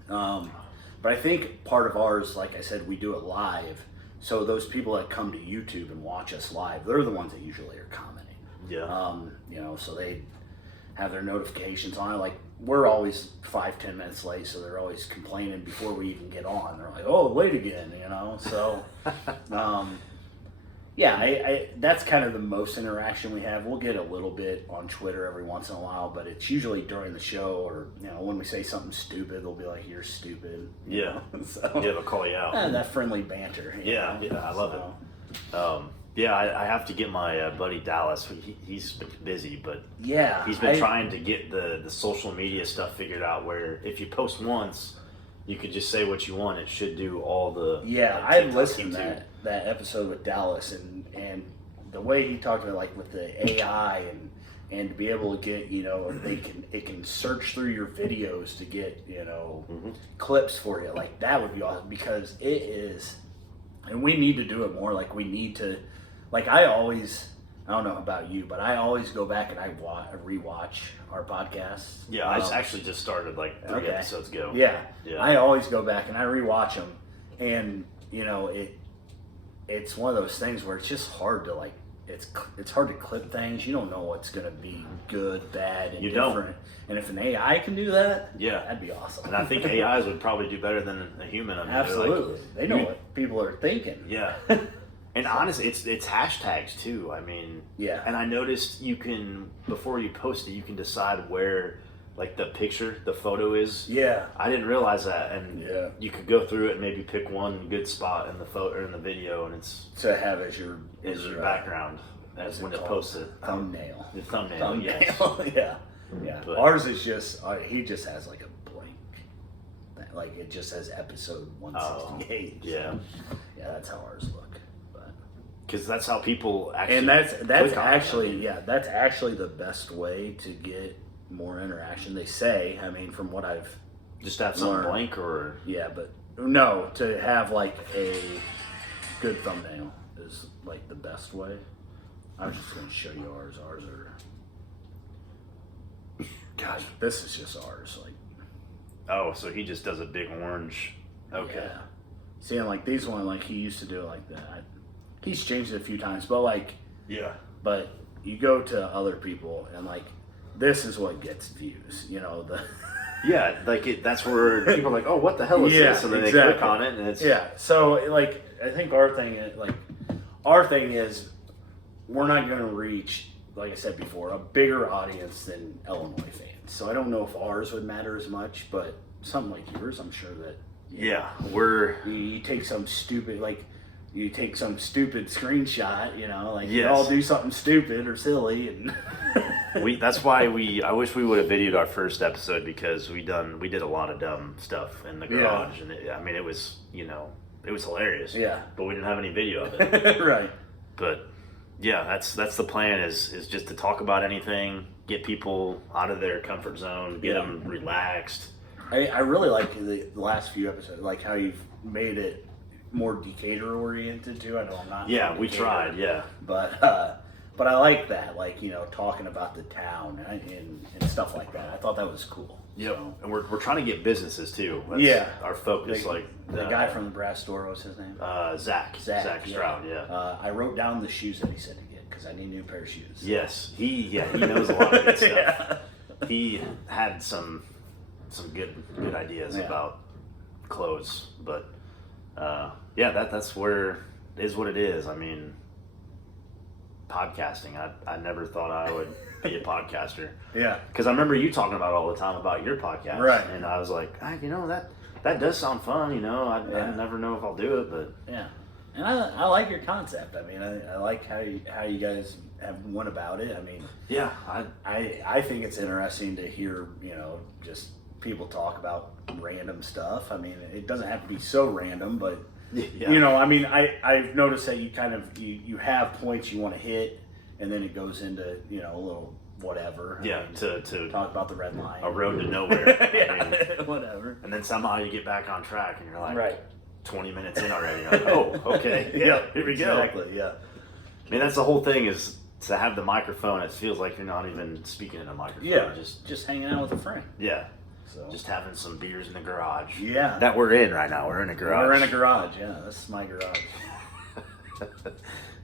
but I think part of ours, like I said, we do it live. So those people that come to YouTube and watch us live, they're the ones that usually are commenting. Yeah. So they have their notifications on it. Like we're always 5-10 minutes late, so they're always complaining before we even get on. They're like, "Oh, late again," So, I that's kind of the most interaction we have. We'll get a little bit on Twitter every once in a while, but it's usually during the show or when we say something stupid, they'll be like, "You're stupid." So they'll call you out. That friendly banter. Yeah, I love it. Yeah, I have to get my buddy Dallas. He's been busy, but he's been trying to get the social media stuff figured out. Where if you post once, you could just say what you want. It should do all the I listened to that episode with Dallas, and the way he talked about like with the AI and to be able to get it can search through your videos to get clips for you. Like that would be awesome because it is, and we need to do it more. Like we need to. Like I don't know about you, but I always go back and I rewatch our podcasts. Yeah, I actually just started like 3 episodes ago. Yeah, I always go back and I rewatch them, and it's one of those things where it's just hard to like it's hard to clip things. You don't know what's gonna be good, bad, and You don't. different. And if an AI can do that, Yeah. that'd be awesome. And I think AIs would probably do better than a human. I mean, they're Absolutely, like, they know what people are thinking. Yeah. And honestly, it's hashtags too. I mean, Yeah. And I noticed you can, before you post it, you can decide where, like, the photo is. Yeah. I didn't realize that, and Yeah. you could go through it and maybe pick one good spot in the photo or in the video, and it's To have as your background as when it posts it. thumbnail. The thumbnail, yes. Yeah. Yeah. But- Ours is just he just has like a blank. Like it just says episode 168. Yeah. Yeah, that's how ours look. But Because that's how people actually. and that's click on it. actually that's actually the best way to get more interaction. They say. I mean, from what I've Just have something learned. blank or. Yeah, but no, to have like a good thumbnail is like the best way. I was just going to show you ours. Ours are. Gosh. This is just ours. Like, Oh, so he just does a big orange. Okay. yeah. Seeing like these one, like he used to do it like that. He's changed it a few times, but like, Yeah. but you go to other people and like, this is what gets views. You know the. Yeah, like that's where people are like, oh, what the hell is Yeah, this? And then exactly. they click on it, and it's Yeah. So like, I think our thing is, we're not going to reach, like I said before, a bigger audience than Illinois fans. So I don't know if ours would matter as much, but something like yours, I'm sure that yeah, we're you take some stupid screenshot, you know, like you Yes. all do something stupid or silly, and that's why I wish we would have videoed our first episode because we did a lot of dumb stuff in the garage, and it was hilarious. Yeah. But we didn't have any video of it. right. But yeah, that's the plan is just to talk about anything, get people out of their comfort zone, get Yeah. them relaxed. I really like the last few episodes, like how you've made it more Decatur oriented too. I know I'm not. Yeah, from we Decatur, tried. Yeah. But I like that, like, you know, talking about the town and stuff like that. I thought that was cool. Yep. So, And we're trying to get businesses too. That's Yeah. our focus. the guy from the brass store, what's his name? Zach Stroud. Yeah. I wrote down the shoes that he said to get because I need a new pair of shoes. Yes, he knows a lot of good stuff. Yeah. He had some good ideas Yeah. about clothes, but that's where it is what it is. I mean, podcasting. I never thought I would be a podcaster Yeah. because I remember you talking about all the time about your podcast, Right. And I was like, that does sound fun. You know, I never know if I'll do it, but Yeah. And I like your concept. I mean, I like how you guys have went about it. I mean, yeah, I think it's interesting to hear, you know, just people talk about random stuff. I mean, it doesn't have to be so random, but yeah. you know, I mean, I've noticed that you kind of you have points you want to hit, and then it goes into, you know, a little whatever. I Yeah, mean, to talk about the red line. a road to nowhere. yeah, I mean, whatever. and then somehow you get back on track, and you're like, Right. 20 minutes in already. You're like, oh, okay, yeah, here we go. Exactly. Yeah. I mean, that's the whole thing is to have the microphone. It feels like you're not even speaking in a microphone. Yeah. just Just hanging out with a friend. yeah, So. just having some beers in the garage. Yeah. That we're in right now. We're in a garage. We're in a garage. Yeah, this is my garage.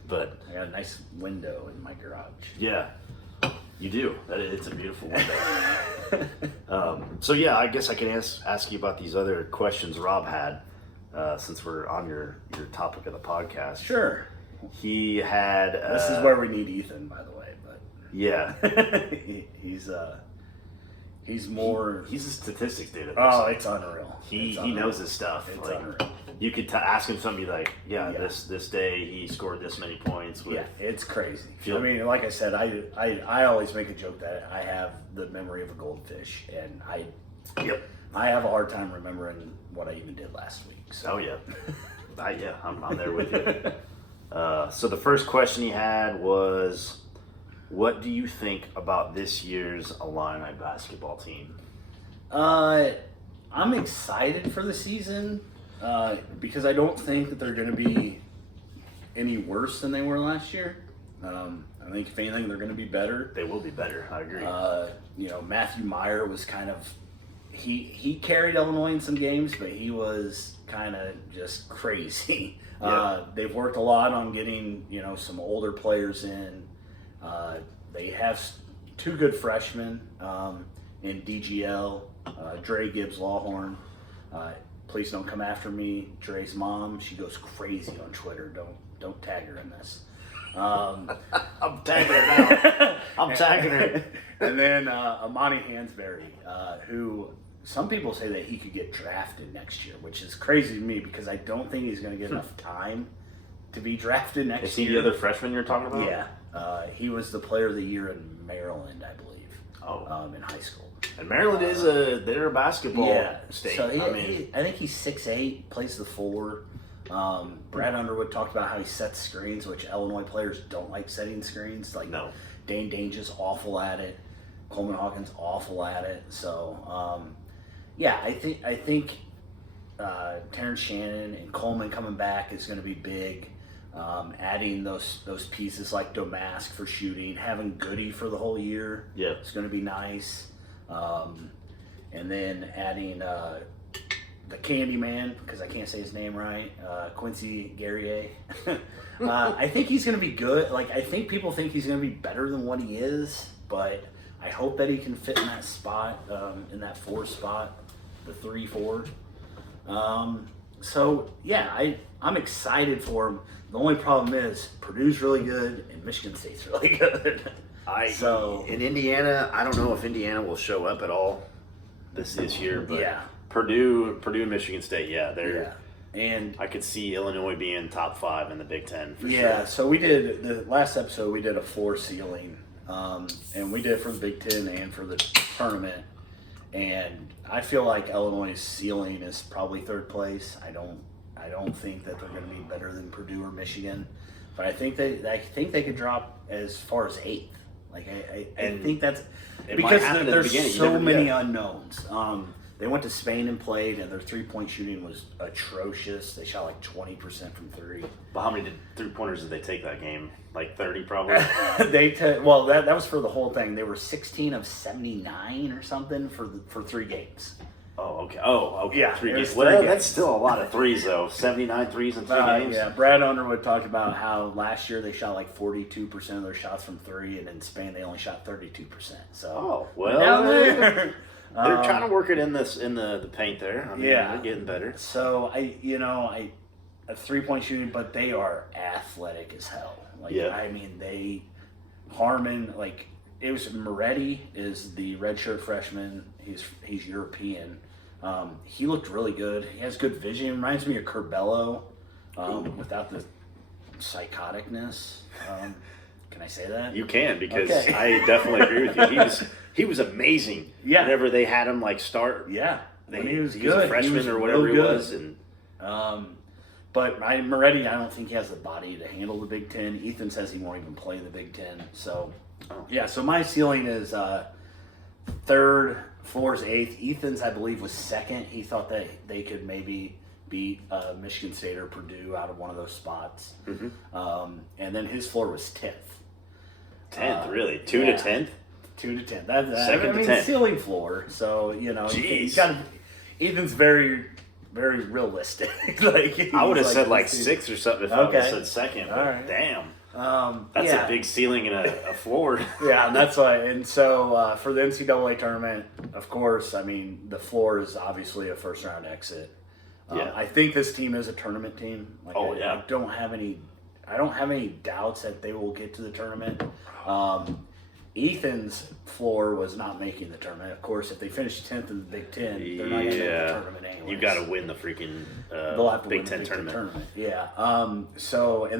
But I got a nice window in my garage. yeah, you do. It's a beautiful window. So yeah, I guess I can ask you about these other questions Rob had, since we're on your topic of the podcast. Sure. He had. This is where we need Ethan, by the way. But Yeah. he's more. He's a statistics dude. Oh, it's unreal. He It's unreal. knows his stuff. It's Like, unreal. you could ask him something, be like, Yeah. this day he scored this many points. With, Yeah, it's crazy. Feel- I mean, like I said, I always make a joke that I have the memory of a goldfish, and Yep. I have a hard time remembering what I even did last week. So. Oh yeah. I'm there with you. So the first question he had was, what do you think about this year's Illini basketball team? I'm excited for the season because I don't think that they're going to be any worse than they were last year. I think if anything, they're going to be better. They will be better. I agree. You know, Matthew Meyer was kind of he carried Illinois in some games, but he was kind of just crazy. Yeah. They've worked a lot on getting some older players in. They have 2 good freshmen in DGL, Dre Gibbs Lawhorn. Please don't come after me. Dre's mom, she goes crazy on Twitter. Don't tag her in this. I'm tagging her now. I'm tagging her. And then Amani Hansberry, who some people say that he could get drafted next year, which is crazy to me because I don't think he's going to get enough time to be drafted next year. Is he the other freshman you're talking about? Yeah. He was the player of the year in Maryland, I believe. In high school. And Maryland is they're a basketball state. So I think he's 6'8", plays the 4. Brad Underwood talked about how he sets screens, which Illinois players don't like setting screens. Like No. Dane Dange's awful at it. Coleman Hawkins awful at it. So I think Terrence Shannon and Coleman coming back is going to be big. Adding those pieces like Domask for shooting, having Goody for the whole year, it's going to be nice. And then adding the Candy Man, because I can't say his name right, Quincy Guerrier. I think he's going to be good. Like, I think people think he's going to be better than what he is, but I hope that he can fit in that spot, in that 4 spot, the 3-4. I'm excited for him. The only problem is Purdue's really good and Michigan State's really good. In Indiana, I don't know if Indiana will show up at all this year, but Purdue and Michigan State, and I could see Illinois being top 5 in the Big Ten for sure. Yeah, so we did the last episode. We did a floor ceiling, and we did it for the Big Ten and for the tournament. And I feel like Illinois' ceiling is probably 3rd place. I don't think that they're going to be better than Purdue or Michigan, but I think they could drop as far as 8th. Like I think that's because there's so many unknowns. They went to Spain and played, and their 3-point shooting was atrocious. They shot like 20% from 3. But how many 3-pointers did they take that game? Like 30 probably? That was for the whole thing. They were 16 of 79 or something for 3 games. Oh, okay. Yeah, 3 it was games. 3 Well, games. that's still a lot of threes, though. 79 threes in 3 games? Yeah, Brad Underwood talked about how last year they shot like 42% of their shots from 3, and in Spain they only shot 32%. So down there. They're trying to work it in the paint there. I mean, they're getting better. So a 3-point shooting, but they are athletic as hell. I mean, Harmon, like, it was Moretti is the redshirt freshman. He's European. He looked really good. He has good vision. Reminds me of Curbelo, without the psychoticness. Can I say that? You can, because I definitely agree with you. He was amazing. Yeah. Whenever they had him start. Yeah. He was good. a freshman or whatever he was, and but Moretti, I don't think he has the body to handle the Big Ten. Ethan says he won't even play the Big Ten. So, so my ceiling is 3rd, 4's 8th. Ethan's, I believe, was 2nd. He thought that they could maybe beat Michigan State or Purdue out of one of those spots. Mm-hmm. And then his floor was 10th. 10th, really? 2 to 10th? 2 to 10. 2nd to 10th. Ceiling floor. So, he's got. Ethan's very, very realistic. I would have said like 6 or something if I would have said 2nd. But right. Damn. That's a big ceiling and a floor. Yeah, and that's why. And so for the NCAA tournament, of course, I mean, the floor is obviously a first-round exit. I think this team is a tournament team. I don't have any doubts that they will get to the tournament. Ethan's floor was not making the tournament. Of course, if they finish 10th in the Big Ten, they're not going to make the tournament anyway. You got to win the freaking Big Ten tournament. Yeah. And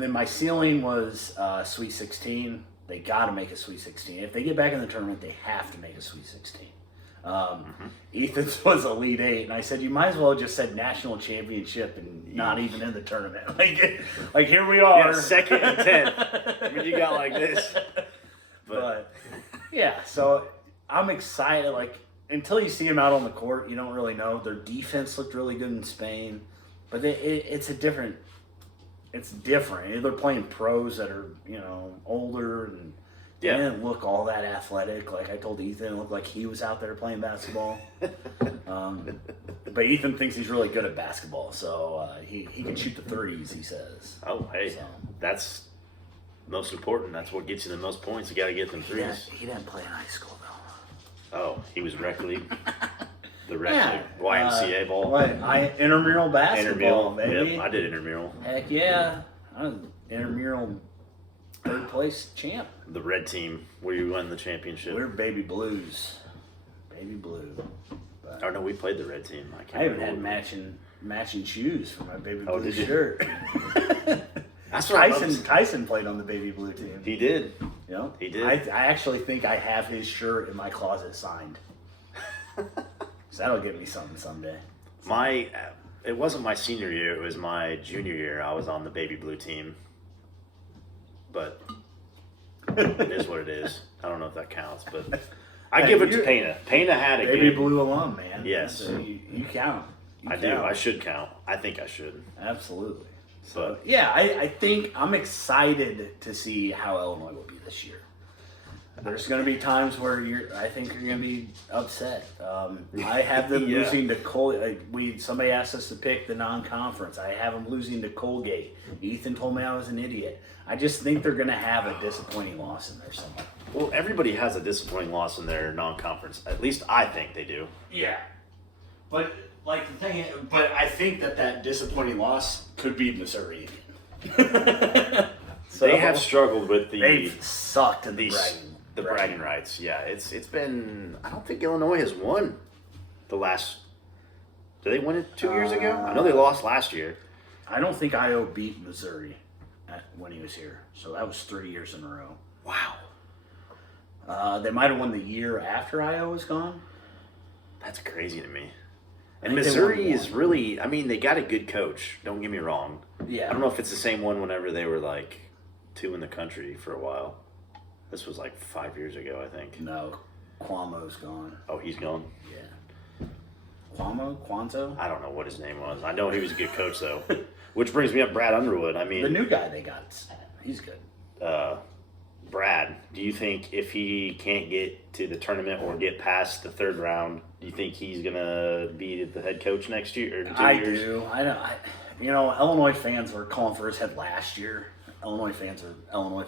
then my ceiling was Sweet 16. They got to make a Sweet 16. If they get back in the tournament, they have to make a Sweet 16. Ethan's was Elite 8, and I said, you might as well have just said national championship and not even in the tournament. Like here we are. Yeah, 2nd and 10th. I mean, you got like this. But so I'm excited. Like, until you see them out on the court, you don't really know. Their defense looked really good in Spain, but it's different. They're playing pros that are older, and He didn't look all that athletic. Like I told Ethan, it looked like he was out there playing basketball. But Ethan thinks he's really good at basketball, so he can shoot the threes, he says. Oh, hey, So. that's most important. That's what gets you the most points. You got to get them threes. He didn't play in high school, though. Oh, he was rec league. The rec league. YMCA ball. What? Intramural basketball, Intramural. baby. Yep, I did intramural. Heck yeah. I was intramural third place champ. The red team, where you won the championship. We're baby blues. Baby blue. But Oh no, we played the red team. I even had matching shoes for my baby blue did you? shirt. That's what Tyson played on the baby blue team. He did. You know? He did. I actually think I have his shirt in my closet signed. So that'll give me something someday. It wasn't my senior year. It was my junior year. I was on the baby blue team. But it is what it is. I don't know if that counts, but I give it to Pena. Pena had a baby good blue alum, man. Yes. So you count. You I count. do. I should count. I think I should. Absolutely. But Yeah, I think I'm excited to see how Illinois will be this year. There's going to be times where I think you're going to be upset. I have them Yeah. losing to somebody asked us to pick the non-conference. I have them losing to Colgate. Ethan told me I was an idiot. I just think they're going to have a disappointing loss in there somewhere. well, everybody has a disappointing loss in their non-conference. At least I think they do. Yeah, but I think that disappointing loss could be Missouri again. They have struggled with They've sucked in the bragging rights. Yeah, it's been. I don't think Illinois has won the last. Did they win it 2 years ago? I know they lost last year. I don't think Io beat Missouri when he was here, so that was 3 years in a row. Wow, They might have won the year after Io was gone. that's crazy to me. I And think they Missouri won is one. really. I mean, they got a good coach. Don't get me wrong. Yeah, I don't know if it's the same one. Whenever they were like 2 in the country for a while. This was like 5 years ago, I think. No, Cuomo's gone. Oh, he's gone. Yeah, Quanzo. I don't know what his name was. I know he was a good coach though. Which brings me up, Brad Underwood. I mean, The new guy they got, he's good. Brad, do you think if he can't get to the tournament or get past the third round, do you think he's gonna be the head coach next year or in 2 years? Do. I don't. Illinois fans were calling for his head last year. Illinois fans are Illinois.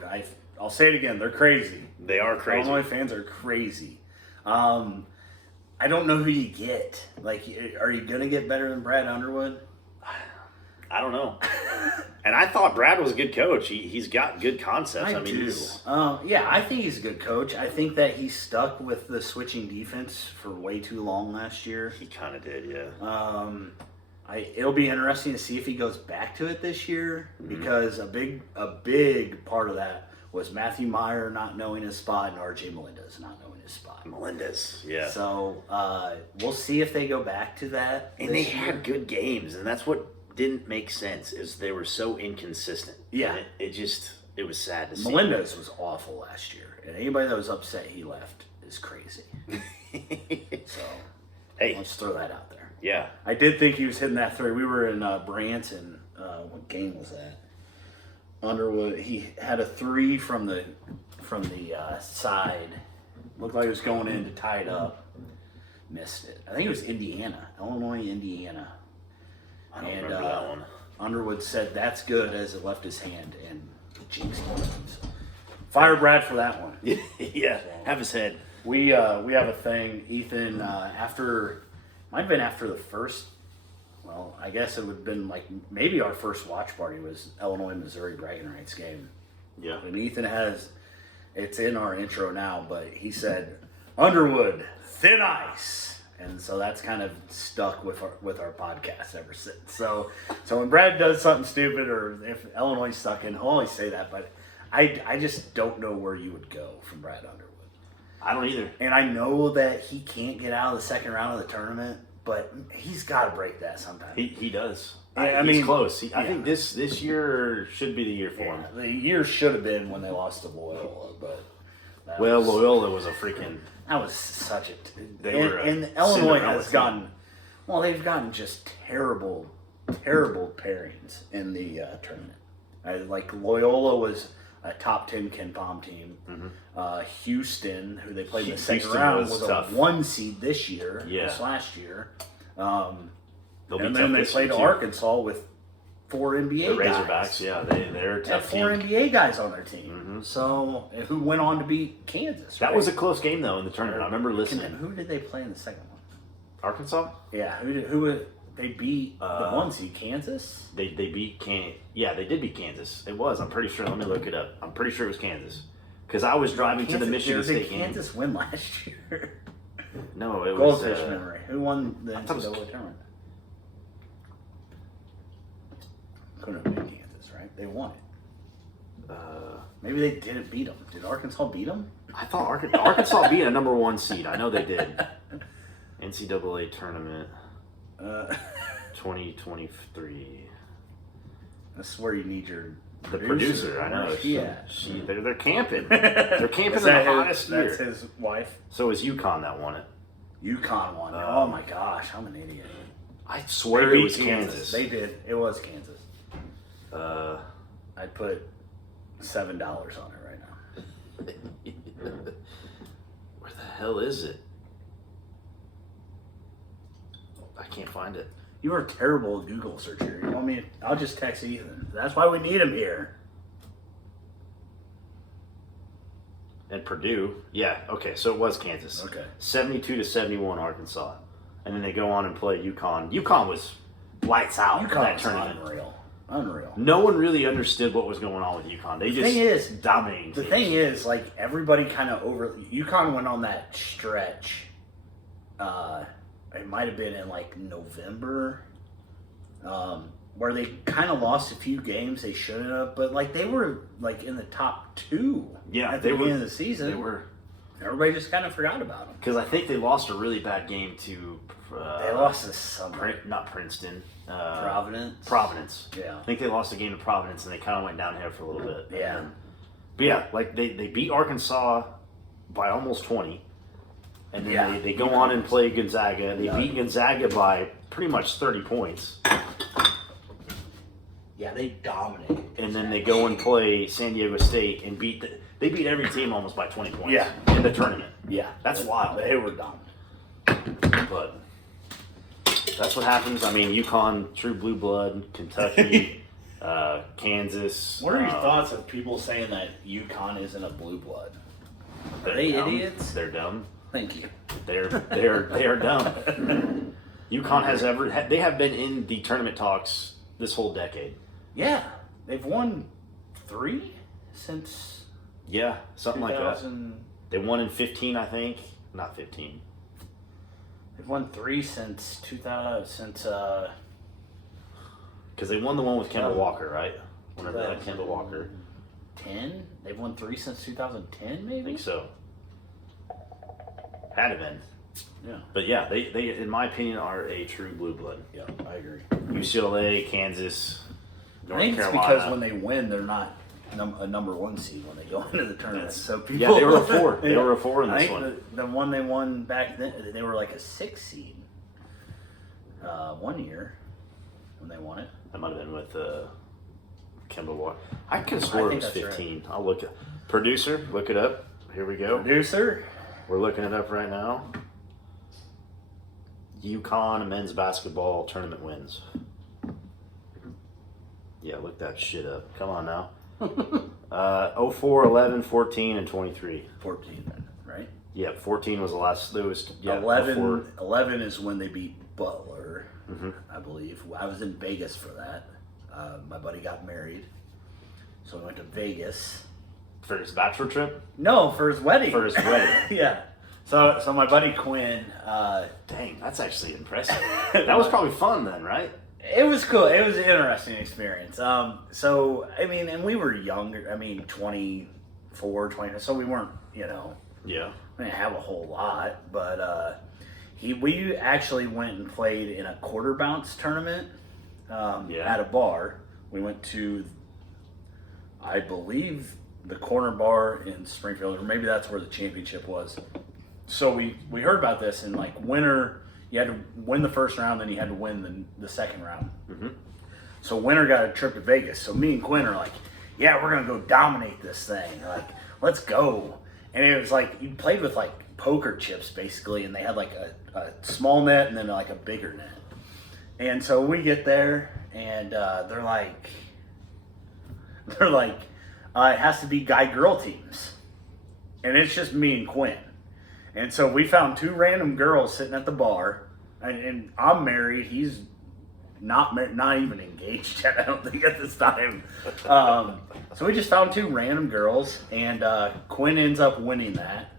I'll say it again. They're crazy. They are crazy. Illinois fans are crazy. I don't know who you get. Like, are you gonna get better than Brad Underwood? I don't know. And I thought Brad was a good coach. He's got good concepts. I mean, do. Yeah, I think he's a good coach. I think that he stuck with the switching defense for way too long last year. he kind of did, yeah. It'll be interesting to see if he goes back to it this year because a big part of that was Matthew Meyer not knowing his spot and RJ Melendez not knowing his spot. Melendez, yeah. So we'll see if they go back to that. And they had good games, and that's what didn't make sense is they were so inconsistent. Yeah. And it was sad to see. Melendez was awful last year, and anybody that was upset he left is crazy. So Hey, let's throw that out there. yeah. I did think he was hitting that three. We were in Branson. What game was that? Underwood. He had a three from the side. Looked like he was going in to tie it up. Missed it. I think it was Illinois, Indiana. I don't remember that one. Underwood said that's good as it left his hand and jinxed him. So, fire Brad for that one. Yeah, have his head. We have a thing, Ethan. Might have been after the first. Well, I guess it would have been like maybe our first watch party was Illinois Missouri bragging rights game. Yeah. And Ethan it's in our intro now, but he said Underwood thin ice, and so that's kind of stuck with our podcast ever since. So when Brad does something stupid or if Illinois stuck in, he'll always say that, but I just don't know where you would go from Brad Underwood. I don't either. And I know that he can't get out of the second round of the tournament, but he's got to break that sometime. He does. I He's mean, close. I think this year should be the year for him. The year should have been when they lost to Loyola, but Loyola was a freaking. that was such a. They and Illinois Cinderella has team. gotten. Well, they've gotten just terrible pairings in the tournament. Like Loyola was a top 10 Ken Palm team. Mm-hmm. Houston, who they played in the second Houston round, was was tough. a 1 seed this year, Yeah. this last year. They'll be And tough then they this year, played too. Arkansas with 4 NBA The guys. Razorbacks, yeah, they're a They had tough 4 team. NBA guys on their team. Mhm. So, who went on to beat Kansas, That right? was a close game though in the tournament. I remember listening. Who did they play in the second one? Arkansas. Yeah, they beat the 1 seed, Kansas? They beat Yeah, they did beat Kansas. It was. I'm pretty sure. Let me look it up. I'm pretty sure it was Kansas. Because I was driving to the Michigan Did State game. Kansas win last year? No, it was. Goldfish memory. Who won the I thought it was- NCAA tournament? Couldn't have been Kansas, right? They won it. Maybe they didn't beat them. Did Arkansas beat them? I thought Arkansas beat a number 1 seed. I know they did. NCAA tournament 2023. That's where you need your The producer, I know. Where's she at? They're camping. They're camping in the hottest year. That's his wife. So it was UConn that won it. UConn won. Oh my gosh, I'm an idiot. I swear They it beat was Kansas. They did. It was Kansas. Uh, I'd put $7 on it right now. where the hell is it? I can't find it. You are terrible at Google search here. You want me? I'll just text Ethan. That's why we need him here. And Purdue, yeah, okay, so it was Kansas. Okay. 72-71 Arkansas, and then they go on and play UConn. UConn was lights out in that UConn's tournament. Unreal. No one really understood what was going on with UConn. They just thing is, dominating. The teams. thing is, like, everybody kind of UConn went on that stretch. It might have been in like November, where they kind of lost a few games they shouldn't have, but like they were like in the top 2. Yeah, at the they beginning were- of the season. They were, Everybody just kind of forgot about them. because I think they lost a really bad game to. They lost to somebody. Not Princeton. Providence. Yeah. Yeah. I think they lost a game to Providence, and they kind of went downhill for a little bit. Yeah. But yeah, like they beat Arkansas by almost 20. And then Yeah. they go on and play Gonzaga. They Yeah. beat Gonzaga by pretty much 30 points. Yeah, they dominated. And then they go and play San Diego State and they beat every team almost by 20 points Yeah. in the tournament. Yeah, That's wild. They were dumb. But that's what happens. I mean, UConn, true blue blood, Kentucky, Kansas. What are your thoughts of people saying that UConn isn't a blue blood? Are they dumb. idiots? They're dumb. Thank you. They are dumb. UConn they have been in the tournament talks this whole decade. Yeah, they've won 3 since Yeah, something like that. 2000. They won in 15, I think. Not 15. They've won 3 since 2000. Because they won the one with Kemba Walker, right? Whenever they had Kemba Walker. 10. They've won 3 since 2010, maybe. I think so. Had it been. Yeah. But yeah, they in my opinion are a true blue blood. Yeah, I agree. UCLA, Kansas, North I think Carolina. it's because when they win, they're not a number 1 seed when they go into the tournament. So people, Yeah, they were a 4. They were a 4 in I this think one. the one they won back then, they were like a 6 seed. 1 year when they won it. That might have been with Kemba Walker. I could have swore it think was that's 15. I'll look at producer. Look it up. Here we go. Producer. We're looking it up right now. UConn men's basketball tournament wins. Yeah, look that shit up. Come on now. 04, 11, 14, and 23. 14, right? Yeah, 14 was the last. There was 11 is when they beat Butler, I believe. I was in Vegas for that. My buddy got married, so I went to Vegas. For his bachelor trip? No, for his wedding. For his wedding. Yeah. So my buddy Quinn. Dang, that's actually impressive. That was probably fun then, right? It was cool. It was an interesting experience. So I mean, and we were younger. I mean, 24, 20. So we weren't, Yeah. we didn't have a whole lot, but we actually went and played in a quarter bounce tournament at a bar. We went to, I believe, the corner bar in Springfield, or maybe that's where the championship was. So we heard about this, and like winner, you had to win the first round, then you had to win the second round. So winner got a trip to Vegas. So me and Quinn are like, yeah, we're gonna go dominate this thing. Like, let's go. And it was like you played with like poker chips basically, and they had like a small net and then like a bigger net. And so we get there, and they're like, it has to be guy-girl teams, and it's just me and Quinn. And so we found 2 random girls sitting at the bar, and I'm married. He's not even engaged yet, I don't think, at this time. So we just found 2 random girls, and Quinn ends up winning that.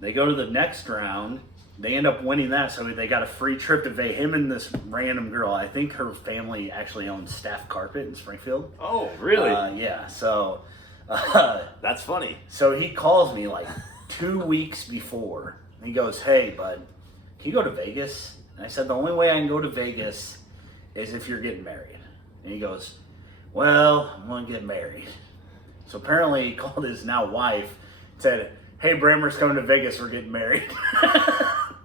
They go to the next round. They end up winning that, so they got a free trip to Vegas. Him and this random girl. I think her family actually owns Staff Carpet in Springfield. Oh, really? Yeah, so... That's funny. So he calls me like 2 weeks before. And he goes, hey, bud, can you go to Vegas? And I said, the only way I can go to Vegas is if you're getting married. And he goes, well, I'm going to get married. So apparently he called his now wife and said, hey, Brammer's coming to Vegas, we're getting married.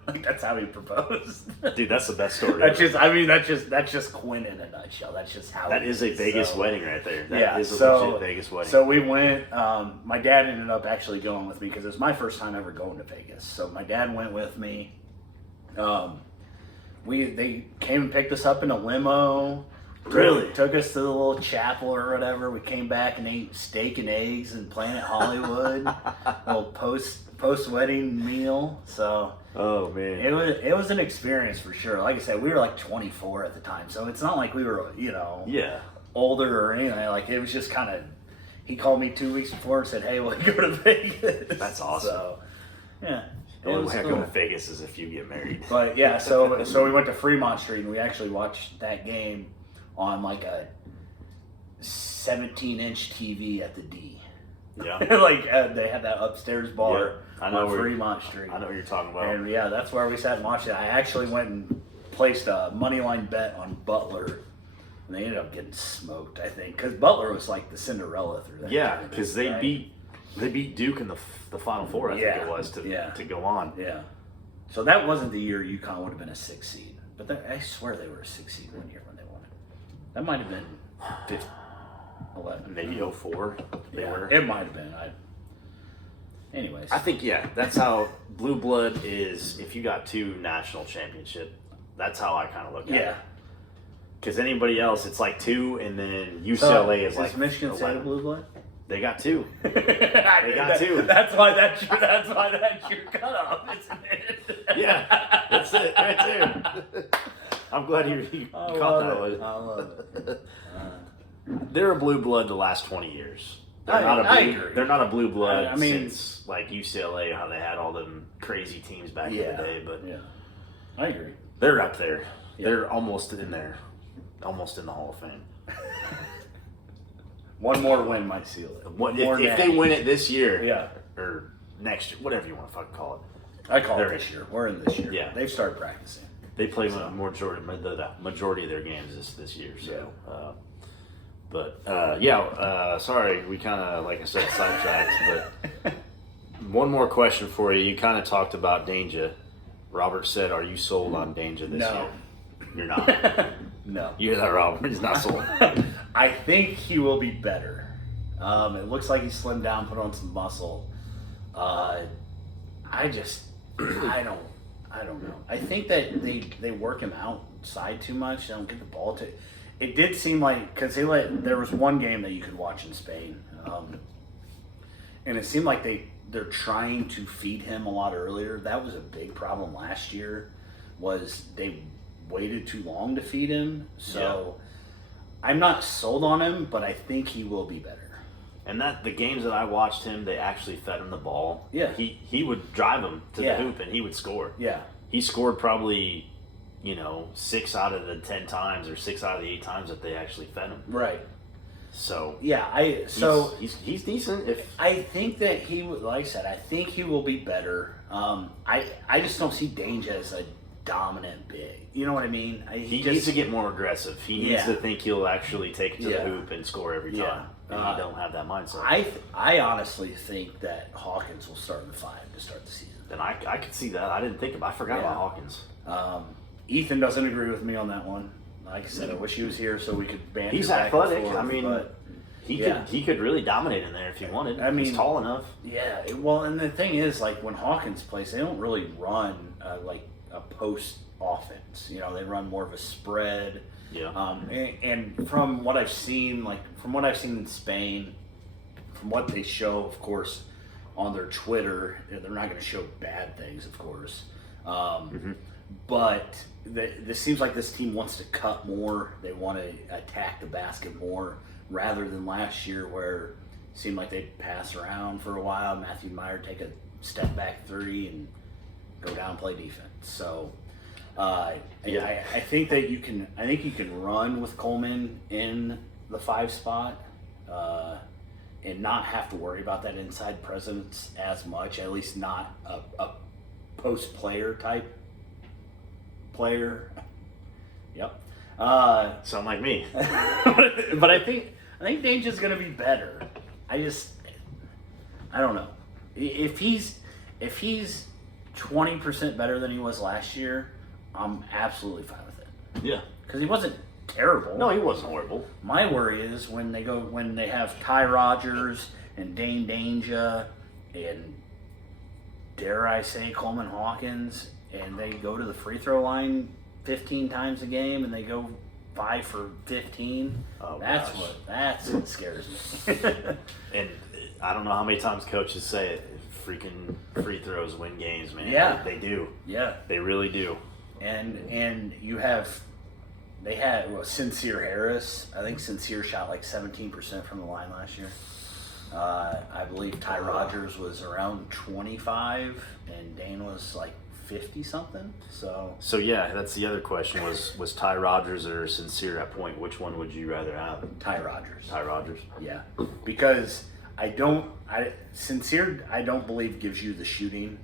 Like, that's how he proposed. Dude, that's the best story. That's just Quinn in a nutshell. That's just how that is a Vegas wedding right there. That is a legit Vegas wedding. So we went, my dad ended up actually going with me because it was my first time ever going to Vegas. So my dad went with me. They came and picked us up in a limo. Really? Took us to the little chapel or whatever. We came back and ate steak and eggs in Planet Hollywood. Little post-wedding meal. So... Oh man, it was an experience for sure. Like I said, we were like 24 at the time, so it's not like we were older or anything. Like, it was just kind of. He called me 2 weeks before and said, "Hey, we'll go to Vegas." That's awesome. So, yeah, the only way I go to Vegas is if you get married. But yeah, so we went to Fremont Street and we actually watched that game on like a 17-inch TV at the D. Yeah, they had that upstairs bar. Yeah. I know on Fremont Street. I know what you're talking about. And yeah, that's where we sat and watched it. I actually went and placed a money line bet on Butler, and they ended up getting smoked. I think because Butler was like the Cinderella through that. Yeah, because they beat Duke in the Final Four. I think it was to go on. Yeah. So that wasn't the year UConn would have been a 6 seed, but I swear they were a 6 seed one year when they won it. That might have been 15, 11, maybe 04. They were. It might have been. Anyways. I think, that's how Blue Blood is. If you got 2 national championship, that's how I kind of look at it. Because anybody else, it's like 2, and then UCLA is like Michigan 11. State a Blue Blood? They got 2. They got 2. That's why that's your cutoff, isn't it? Yeah, that's it right there. I'm glad you caught that one. I love it. They're a Blue Blood the last 20 years. I agree. They're not a Blue Blood I mean, since like UCLA, how they had all them crazy teams back in the day. But I agree. They're up there. Yeah. They're almost in there, almost in the Hall of Fame. One more win might seal it. If they win it this year, yeah, or next year, whatever you want to fucking call it. I call it this year. We're in this year. Yeah, they've started practicing. They play the majority of their games this year. So. Yeah. Sorry, we kind of, like I said, sidetracked. But one more question for you. You kind of talked about Danger. Robert said, "Are you sold on Danger this year?" You're not. No. You hear that, Robert? He's not sold. I think he will be better. It looks like he slimmed down, put on some muscle. I don't know. I think that they work him outside too much. They don't get the ball to. It did seem like, because there was one game that you could watch in Spain, and it seemed like they're trying to feed him a lot earlier. That was a big problem last year, was they waited too long to feed him. So I'm not sold on him, but I think he will be better. And the games that I watched him, they actually fed him the ball. Yeah. He would drive him to the hoop and he would score. Yeah. He scored probably, 6 out of the 10 times or 6 out of the 8 times that they actually fed him. Right. So he's decent. I think that he would, like I said, I think he will be better. I just don't see Danger as a dominant big. You know what I mean? He needs to get more aggressive. He needs to think he'll actually take it to the hoop and score every time. And he don't have that mindset. I honestly think that Hawkins will start in the 5 to start the season. And I could see that. I didn't think about. I forgot about Hawkins. Ethan doesn't agree with me on that one. Like I said, I wish he was here so we could banter. He's back athletic. and forth, I mean, but He could really dominate in there if he wanted. I mean, he's tall enough. Yeah, well, and the thing is, like, when Hawkins plays, they don't really run like a post offense. You know, they run more of a spread. Yeah. And from what I've seen, in Spain, from what they show, of course, on their Twitter, they're not going to show bad things, of course. But this seems like this team wants to cut more. They want to attack the basket more, rather than last year where it seemed like they'd pass around for a while. Matthew Meyer take a step back three and go down and play defense. So I think that you can. I think you can run with Coleman in the 5 spot and not have to worry about that inside presence as much. At least not a post player type player. Yep. Sound like me. But I think Danger's going to be better. I don't know. If he's 20% better than he was last year, I'm absolutely fine with it. Yeah. Because he wasn't terrible. No, he wasn't horrible. My worry is when they have Ty Rodgers and Dane Danger and, dare I say, Coleman Hawkins, and they go to the free throw line 15 times a game and they go 5 for 15. Oh, that's gosh. what scares me. And I don't know how many times coaches say it. Freaking free throws win games, man. Yeah. They do. Yeah. They really do. And they had Sincere Harris. I think Sincere shot like 17% from the line last year. I believe Ty Rodgers was around 25 and Dane was like 50 something. So yeah, that's the other question was Ty Rodgers or Sincere at point? Which one would you rather have? Ty Rodgers. Ty Rodgers. Yeah, because Sincere I don't believe gives you the shooting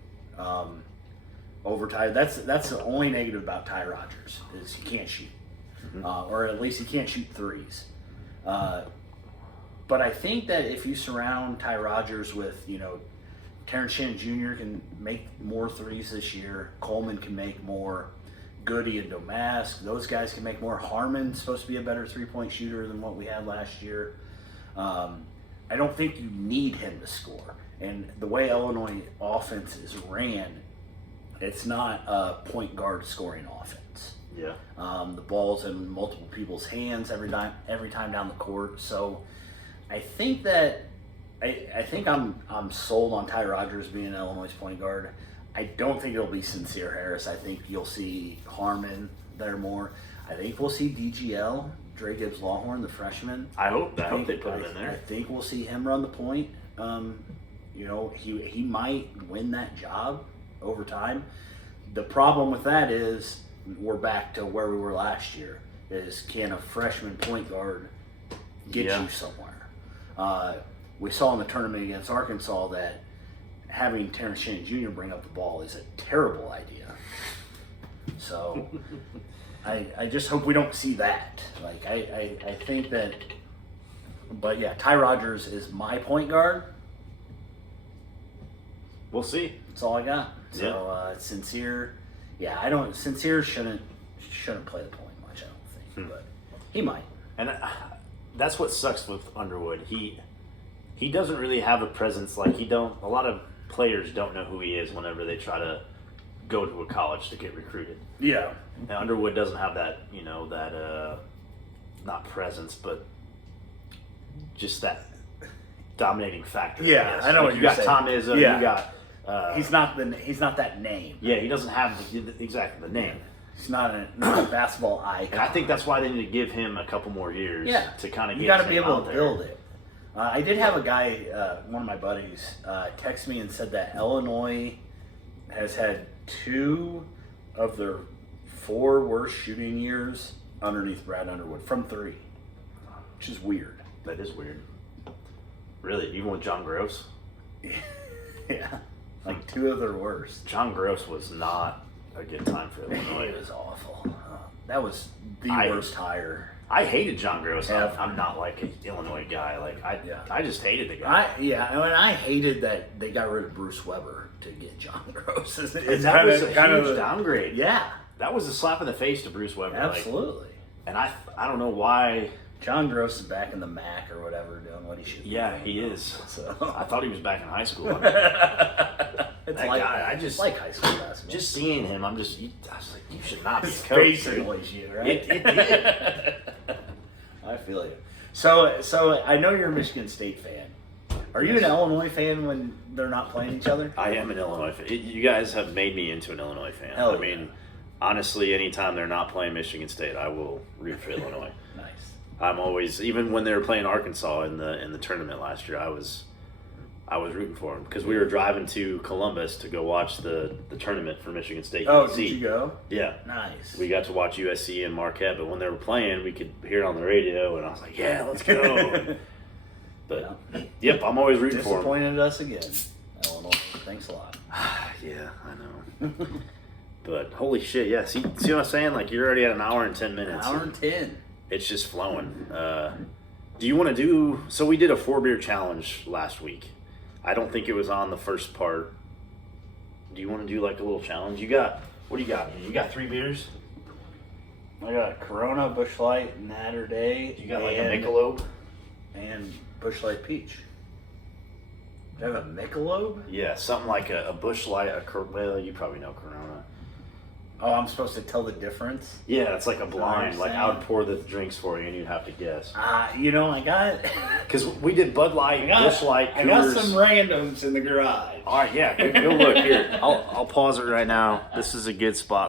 over Ty. That's the only negative about Ty Rodgers is he can't shoot, or at least he can't shoot threes. But I think that if you surround Ty Rodgers with, Terrence Shannon Jr. can make more threes this year. Coleman can make more. Goody and Domask, those guys can make more. Harmon's supposed to be a better three-point shooter than what we had last year. I don't think you need him to score. And the way Illinois offense is ran, it's not a point guard scoring offense. Yeah. The ball's in multiple people's hands every time down the court. So I think that I think I'm sold on Ty Rodgers being Illinois' point guard. I don't think it'll be Sincere Harris. I think you'll see Harmon there more. I think we'll see DGL, Dre Gibbs-Lawhorn, the freshman. I hope they put him in there. I think we'll see him run the point. He might win that job over time. The problem with that is we're back to where we were last year. Is can a freshman point guard get you somewhere? We saw in the tournament against Arkansas that having Terrence Shannon Jr. bring up the ball is a terrible idea. So I just hope we don't see that. Like I think that, but yeah, Ty Rodgers is my point guard. We'll see. That's all I got. So Sincere, Sincere shouldn't play the point much. I don't think, but he might. And that's what sucks with Underwood. He doesn't really have a presence. Like a lot of players don't know who he is whenever they try to go to a college to get recruited. Yeah. And Underwood doesn't have that, not presence, but just that dominating factor. Yeah, I know what you you're got saying. Tom Izzo, Yeah. you got. He's not that name. Yeah, he doesn't have exactly the name. He's not a basketball icon. And I think that's why they need to give him a couple more years. To kind of. You got to be able to build it. I did have a guy, one of my buddies, text me and said that Illinois has had 2 of their 4 worst shooting years underneath Brad Underwood from 3, which is weird. That is weird. Really, even with John Gross? Yeah, like 2 of their worst. John Gross was not a good time for Illinois. It was awful. That was the worst hire. I hated John Gross. I'm not like an Illinois guy. I just hated the guy. I hated that they got rid of Bruce Weber to get John Gross. That was a huge downgrade. Yeah, that was a slap in the face to Bruce Weber. Absolutely. And I don't know why John Gross is back in the MAC or whatever, doing what he should. Yeah, be he doing. is. So I thought he was back in high school. it's That guy, I just like high school basketball. just seeing him, I was like, you should not be a His coach. face dude. annoys you, right? It did. I feel you. So I know you're a Michigan State fan. Are you an Illinois fan when they're not playing each other? I am an Illinois fan. You guys have made me into an Illinois fan. Hell I mean, yeah. honestly, anytime they're not playing Michigan State, I will root for Illinois. Nice. I'm always, even when they were playing Arkansas in the tournament last year, I was rooting for them because we were driving to Columbus to go watch the tournament for Michigan State. Oh, USC. did you go? Yeah. Nice. We got to watch USC and Marquette, but when they were playing, we could hear it on the radio, and I was like, "Yeah, let's go!" But yep, I'm always rooting for them. Disappointed us again, Illinois. Thanks a lot. Yeah, I know. But holy shit, yeah. See what I'm saying? Like you're already at an hour and 10 minutes. An hour and 10. It's just flowing. Do you want to do? So we did a 4-beer challenge last week. I don't think it was on the first part. Do you want to do like a little challenge? What do you got? You got 3 beers? I got Corona, Busch Light, Natter Day. You got like a Michelob? And Busch Light Peach. Do you have a Michelob? Yeah, something like a Busch Light. Well, you probably know Corona. Oh, I'm supposed to tell the difference? Yeah, it's like a blind. Like I would saying. pour the drinks for you, and you'd have to guess. I got... Because we did Bud Light, Busch Light, I got Coors. some randoms in the garage. All right, yeah, go look here. I'll pause it right now. This is a good spot